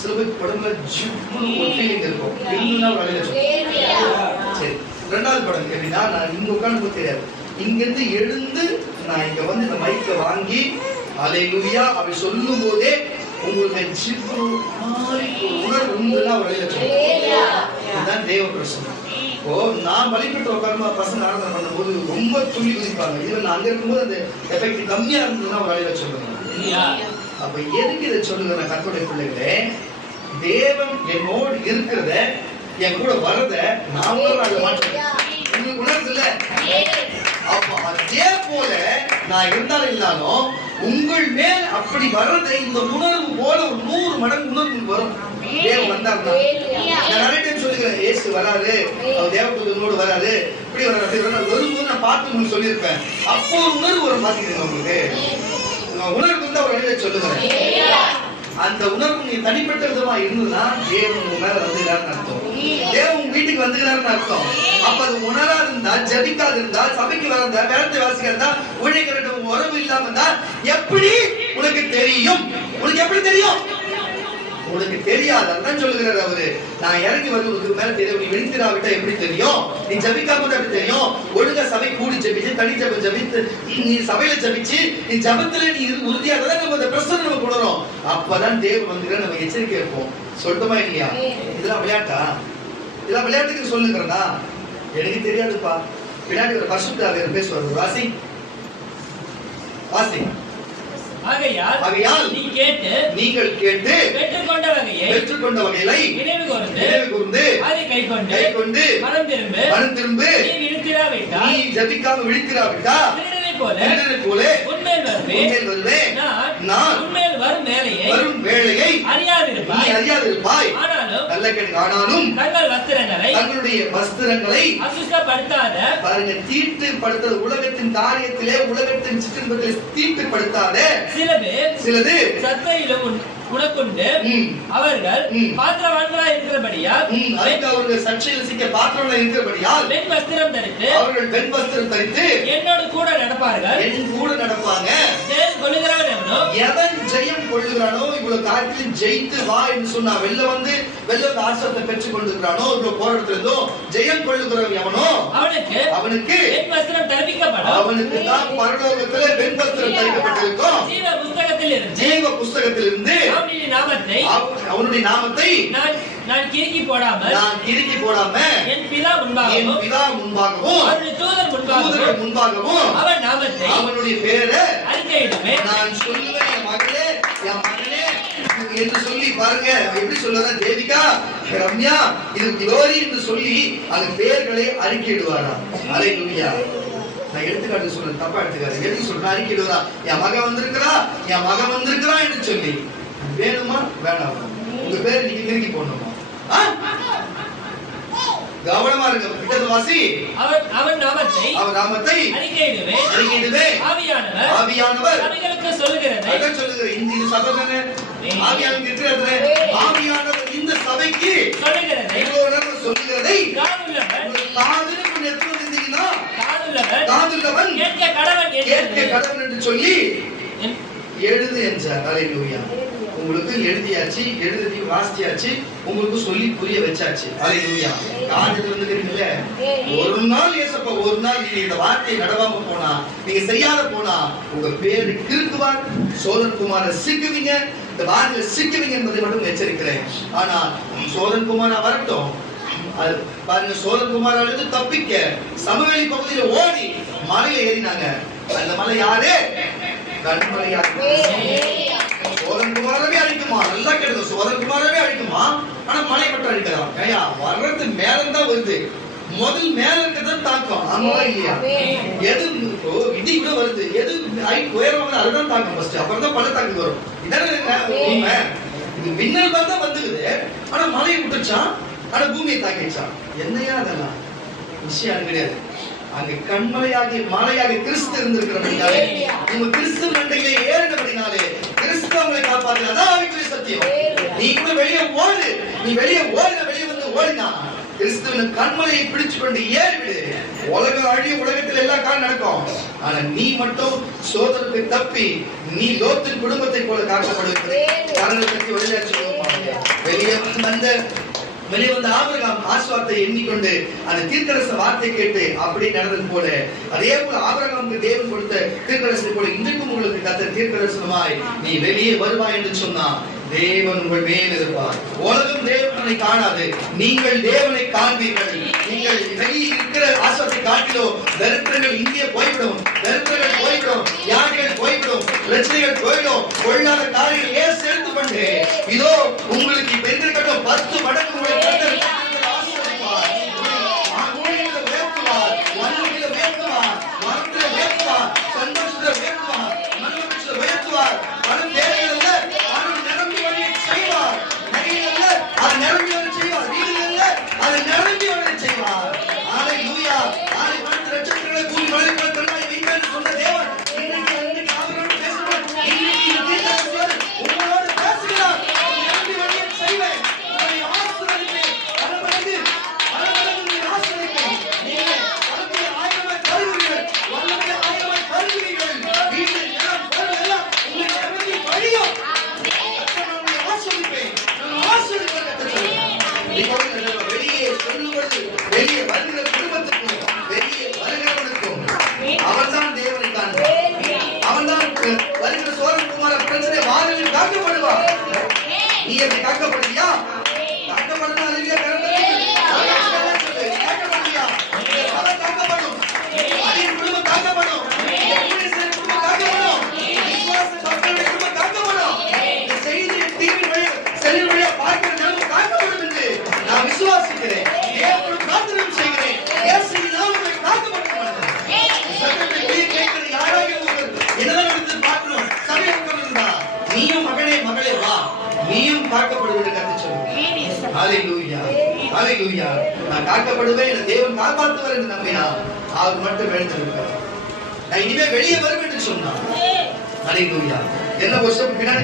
சில பேருக்கு படம்ல ஜிப்னு ஒரு ஃபீலிங் இருக்கும். சரி, 2வது படம் கேட்டீங்கன்னா நான் இங்க உட்காந்து தெரியாது. இங்கிருந்து எழுந்து நான் இங்க வந்து இந்த மைக்கை வாங்கி அல்லேலூயா அப்படி சொல்லும் போதே உங்களுக்கு உணர்வு உண்டுன்னா வழியில இதுதான் தேவ பிரசனம். இப்போ நான் வழிபட்டு உட்காரமா பசங்க ஆராதனை பண்ணும் போது ரொம்ப துள்ளி குதிப்பாங்க. இதுல நான் அங்க இருக்கும்போது அந்த எஃபெக்ட் கம்மியா இருந்ததுன்னா வழியில சொல்லுங்க. அப்ப எதுக்கு இதை சொல்லுங்க? நான் கர்த்தருடைய பிள்ளைகளே, தேவன் என்னோடு இருக்கிறத, என் கூட வரத நான் மாட்டேன். உங்களுக்கு உணர்வு இல்ல? அப்ப அதே போல நான் இருந்தாலும் இல்லாலும் உங்கள் மேல் அப்படி வர்றதை இந்த உணர்வு போல ஒரு 100 மடங்கு உணர்வு வரும். தேவன் வந்தாருன்னா நான் நிறைய டைம் சொல்லுகிறேன், இயேசு வராரு, அவர் தேவதூதனோடு வராரு, இப்படி வராரு, அப்படி வராரு, வரும்போது நான் பார்த்து உங்களுக்கு சொல்லியிருப்பேன். அப்போ ஒரு உணர்வு வரும். பாத்தீங்கன்னா உங்களுக்கு உணர்வு வந்து அவர் வழியில சொல்லுகிறேன். அந்த உணர்வு நீங்க தனிப்பட்ட விதமா இருந்ததுன்னா தேவன் உங்க மேல வந்துகிறாருன்னு அர்த்தம். தேவன் உங்க வீட்டுக்கு வந்துகிறாருன்னு அர்த்தம். அப்ப அது உணராது இருந்தா, ஜபிக்காது இருந்தா, சபைக்கு வரந்தா, வேதத்தை வாசிக்கிறதா, ஊழியர்களிடம் உறவு இல்லாம இருந்தா எப்படி உனக்கு தெரியும்? உனக்கு எப்படி தெரியும்? உனக்கு தெரியாது. அதான் சொல்லுகிறாரு அவரு, நான் இறங்கி வந்து உனக்கு மேல தெரியும். நீ விழித்திராவிட்டா எப்படி தெரியும்? நீ ஜபிக்காம தான் எப்படி தெரியும்? ஒழுங்கா சபை கூடி ஜபிச்சு, தனி ஜபம் ஜபித்து, நீ சபையில ஜபிச்சு, நீ ஜபத்துல நீ உறுதியா தான் நம்ம அந்த பிரசன்னம் நம்ம உணரும். அப்பதான் தேவன் வந்துகிற நம்ம எச்சரிக்கை இருப்போம். சொல்லட்டுமா இல்லையா? இதெல்லாம் விளையாட்டா? இதெல்லாம் விளையாட்டுக்கு சொல்லுங்கிறனா? எனக்கு தெரியாதுப்பா. பின்னாடி ஒரு பரிசுத்தாவியர் பேசுவார். வாசி வாசி. ஆகையால் நீங்கள் கேட்டு பெற்றுக்கொண்ட வகையை நினைவு கூர்ந்து அதை கைக்கொண்டு மனம் திரும்பு. நீ ஜபிக்காம விழித்திராவிட்டா போல உன்மேல் வருவேன். நான் உன்மேல் வரும் வேளையை அறியாதிருப்பாய். ஆனாலும் தங்களுடைய வஸ்திரங்களை அசுத்தப்படுத்தாத, பாருங்க, தீட்டுப்படுத்தாத, உலகத்தின் காரியத்திலே, உலகத்தின் சிற்றின்பத்திலே தீட்டுப்படுத்தாத சிலது சத்தையிலும் உனக்குண்டு அவர்கள் பாத்திரவான்களாய் இருக்கிறபடியால், அவர்கள் சர்ச்சையில் சிக்க பாத்திரவான்களாய் இருக்கிறபடியால் வெண் வஸ்திரம் தரித்து, அவர்கள் வெண் வஸ்திரம் தரித்து என்னோடு கூட நடப்பார்கள். என் கூட நடப்பாங்க. ஜெயம் கொள்ளுகிறவன் எவனோ, எவன் ஜெயம் கொள்ளுகிறானோ, இவ்வளவு காரியத்தில் ஜெயித்து வா என்று சொன்னா வெளில வந்து ஆசீர்வாதத்தை பெற்றுக் கொண்டிருக்கிறானோ, இவ்வளவு போராட்டத்தில் இருந்தோ ஜெயம் கொள்ளுகிறவன் எவனோ அவனுக்கு வெண் வஸ்திரம் தரிக்கப்படும். அவனுக்கு தான் பரலோகத்திலே வெண் வஸ்திரம் தரிக்கப்பட்டிருக்கும். ஜீவ புஸ்தகத்திலிருந்து அவனுடைய நாமத்தை நான் கிறுக்கி போடாம என் பிதா முன்பாகவும் அவருடைய தூதர் முன்பாகவும் அவன் நாமத்தை, அவனுடைய பேரை அறிக்கையிடுவேன். நான் சொல்லுவேன், என் மகனே என்று சொல்லி, பாருங்க எப்படி சொல்லுவாங்க, தேவிகா, ரம்யா, இது குளோரி என்று சொல்லி அந்த பேர்களை அறிக்கையிடுவாரா? அல்லேலூயா. நான் எடுத்துக்காட்டு சொல்றேன், தப்பா எடுத்துக்காரு. எதுக்கு சொல்றேன்? அறிக்கையிடுவாரா? என் மகன் வந்திருக்கிறா என்று சொல்லி. வேணுமா வேணாமா? உங்க பேர் நீங்க திருக்கி போடணுமா? கவனமா இருங்க. பின்னது வாசி. அவன் நாமத்தை அறிக்கையிடுவேன். ஆவியானவர் சபைகளுக்கு சொல்லுகிறதை. அத சொல்லுகிறேன். இந்த சபை தானே ஆவியானவர் இருக்கிறது. ஆவியானவர் இந்த சபைக்கு சொல்லுகிறதை, சொல்லுகிறதை காதுல எடுத்து வந்தீங்கன்னா, காதுள்ளவன் கேட்க கடவன் என்று சொல்லி எழுது என்றார். அல்லேலூயா. உங்களுக்கு எழுதியாச்சு, எழுதி வாசியாச்சு, உங்களுக்கு சொல்லி புரிய வச்சாச்சு. அல்லேலூயா. காதுல வந்துக்கிறீங்கல்ல, ஒரு நாள் ஏசப்பா, ஒரு நாள் நீங்க இந்த வார்த்தையை நடவாம போனா, நீங்க செய்யாத போனா, உங்க பேரு கிறுக்குவார், சோதன்குமார சிக்குவீங்க, இந்த வார்த்தையில சிக்குவீங்க என்பதை மட்டும் எச்சரிக்கிறேன். ஆனா சோதன்குமாரா வரட்டும், பாருங்க, சோதன்குமார் அழுது தப்பிக்க சமவெளி பகுதியில ஓடி மலையில ஏறினாங்க. அந்த மலை யாரு? கண்மலையா. சோதன்குமாரவே அழிக்குமா? நல்லா கேட்டது. சோதன்குமாரவே அழிக்குமா? ஆனா மலை மட்டும் அழிக்கலாம். ஐயா, வர்றது மேலதான் வருது. முதல் மேல இருக்கிறது தாக்கம். ஆமா இல்லையா? எது இடி கூட வருது, எது உயரம் அதுதான் தாக்கம் ஃபர்ஸ்ட், அப்புறம் தான் பள்ளத்தாக்கு வரும். இதானே இது மின்னல் தான் வந்துக்குது. ஆனா மலையை விட்டுச்சான், ஆனா பூமியை தாக்கிச்சான். என்னையா அதெல்லாம் விஷயம் கிடையாது. அங்க கண்மலையாகி மலையாக கிறிஸ்து இருந்திருக்கிறபடினாலே, உங்க கிறிஸ்து மண்டையிலே ஏறினபடினாலே கிறிஸ்து அவங்களை காப்பாற்றினார். அதான் ஆவிக்குரிய சத்தியம். நீ கூட வெளியே ஓடு, நீ வெளியே வந்து ஓடினா கிறிஸ்துவின் கண்மலையை பிடிச்சு கொண்டு ஏறிவிடு. உலகம் அழிய, உலகத்தில் எல்லா காலம் நடக்கும். ஆனா நீ மட்டும் சோதனைக்கு தப்பி நீ லோத்தின் குடும்பத்தை போல காக்கப்படுவது காரணத்தை வெளியே வந்த ஆபிரகாம் ஆசீர்வாதத்தை எண்ணிக்கொண்டு அந்த தீர்க்கதரிசன வார்த்தை கேட்டு அப்படியே நடந்தது போல, அதே போல ஆபிரகாமுக்கு தேவன் கொடுத்த தீர்க்கதரிசனம் போல இன்றைக்கும் உங்களுக்கு கர்த்தர் தீர்க்கதரிசனமாய் நீ வெளியே வருவாய் என்று சொன்னா தேவன் உங்கள் மேல் இருப்பார். உலகம் தேவனை காணாது, நீங்கள் தேவனை காண்பீர்கள். நீங்கள் வெளியே இருக்கிற ஆசீர்வாதத்தை காட்டிலோ தரித்திரங்கள் இங்கே போய்விடும், தரித்திரங்கள் போய்விடும், வியாதிகள் போய்விடும், பிரச்சனைகள் போய்விடும், கொள்ளாத காரியங்கள் ஏன் சேர்த்து கொண்டு இதோ உங்களுக்கு இப்ப இருக்கிற அப்படி காக்கப்படுவியா? காக்கப்படணும். அல்லேலூயா. காக்கப்படுவியா? சபை காக்கப்படும். அடியின் குடும்பம் காக்கப்படும். ஊழியர்கள் குடும்பம் காக்கப்படும். விசுவாச மக்களுடைய குடும்பம் காக்கப்படும். இந்த செய்தியை டிவி வழியா செல்லின் வழியா பார்க்கிற நிலைமை காக்கப்படும் என்று நான் விசுவாசிக்கிறேன். தேவனுக்கு பிரார்த்தனை செய்கிறேன். இயேசுவின் நாமத்தில் காக்கப்படும். சத்தத்தை வெளியே கேட்கிற யாராக என்னதான் எடுத்து பார்க்கணும். சபையை உட்கார்ந்திருந்தா நீயும் மகனே மகளே வா, நீயும் காக்கப்படுவது கத்து சொல்லுங்க. ஹalleluya. ஹalleluya. நான் காக்கப்படுவேன், என் தேவன் காப்பாற்றுவார் என்று நம்பினா அவர் மட்டும் எழுந்திருப்பார். நான் இனிமே வெளியே வரும் என்று சொன்னார். ஹalleluya. என்ன வருஷம் பின்னாடி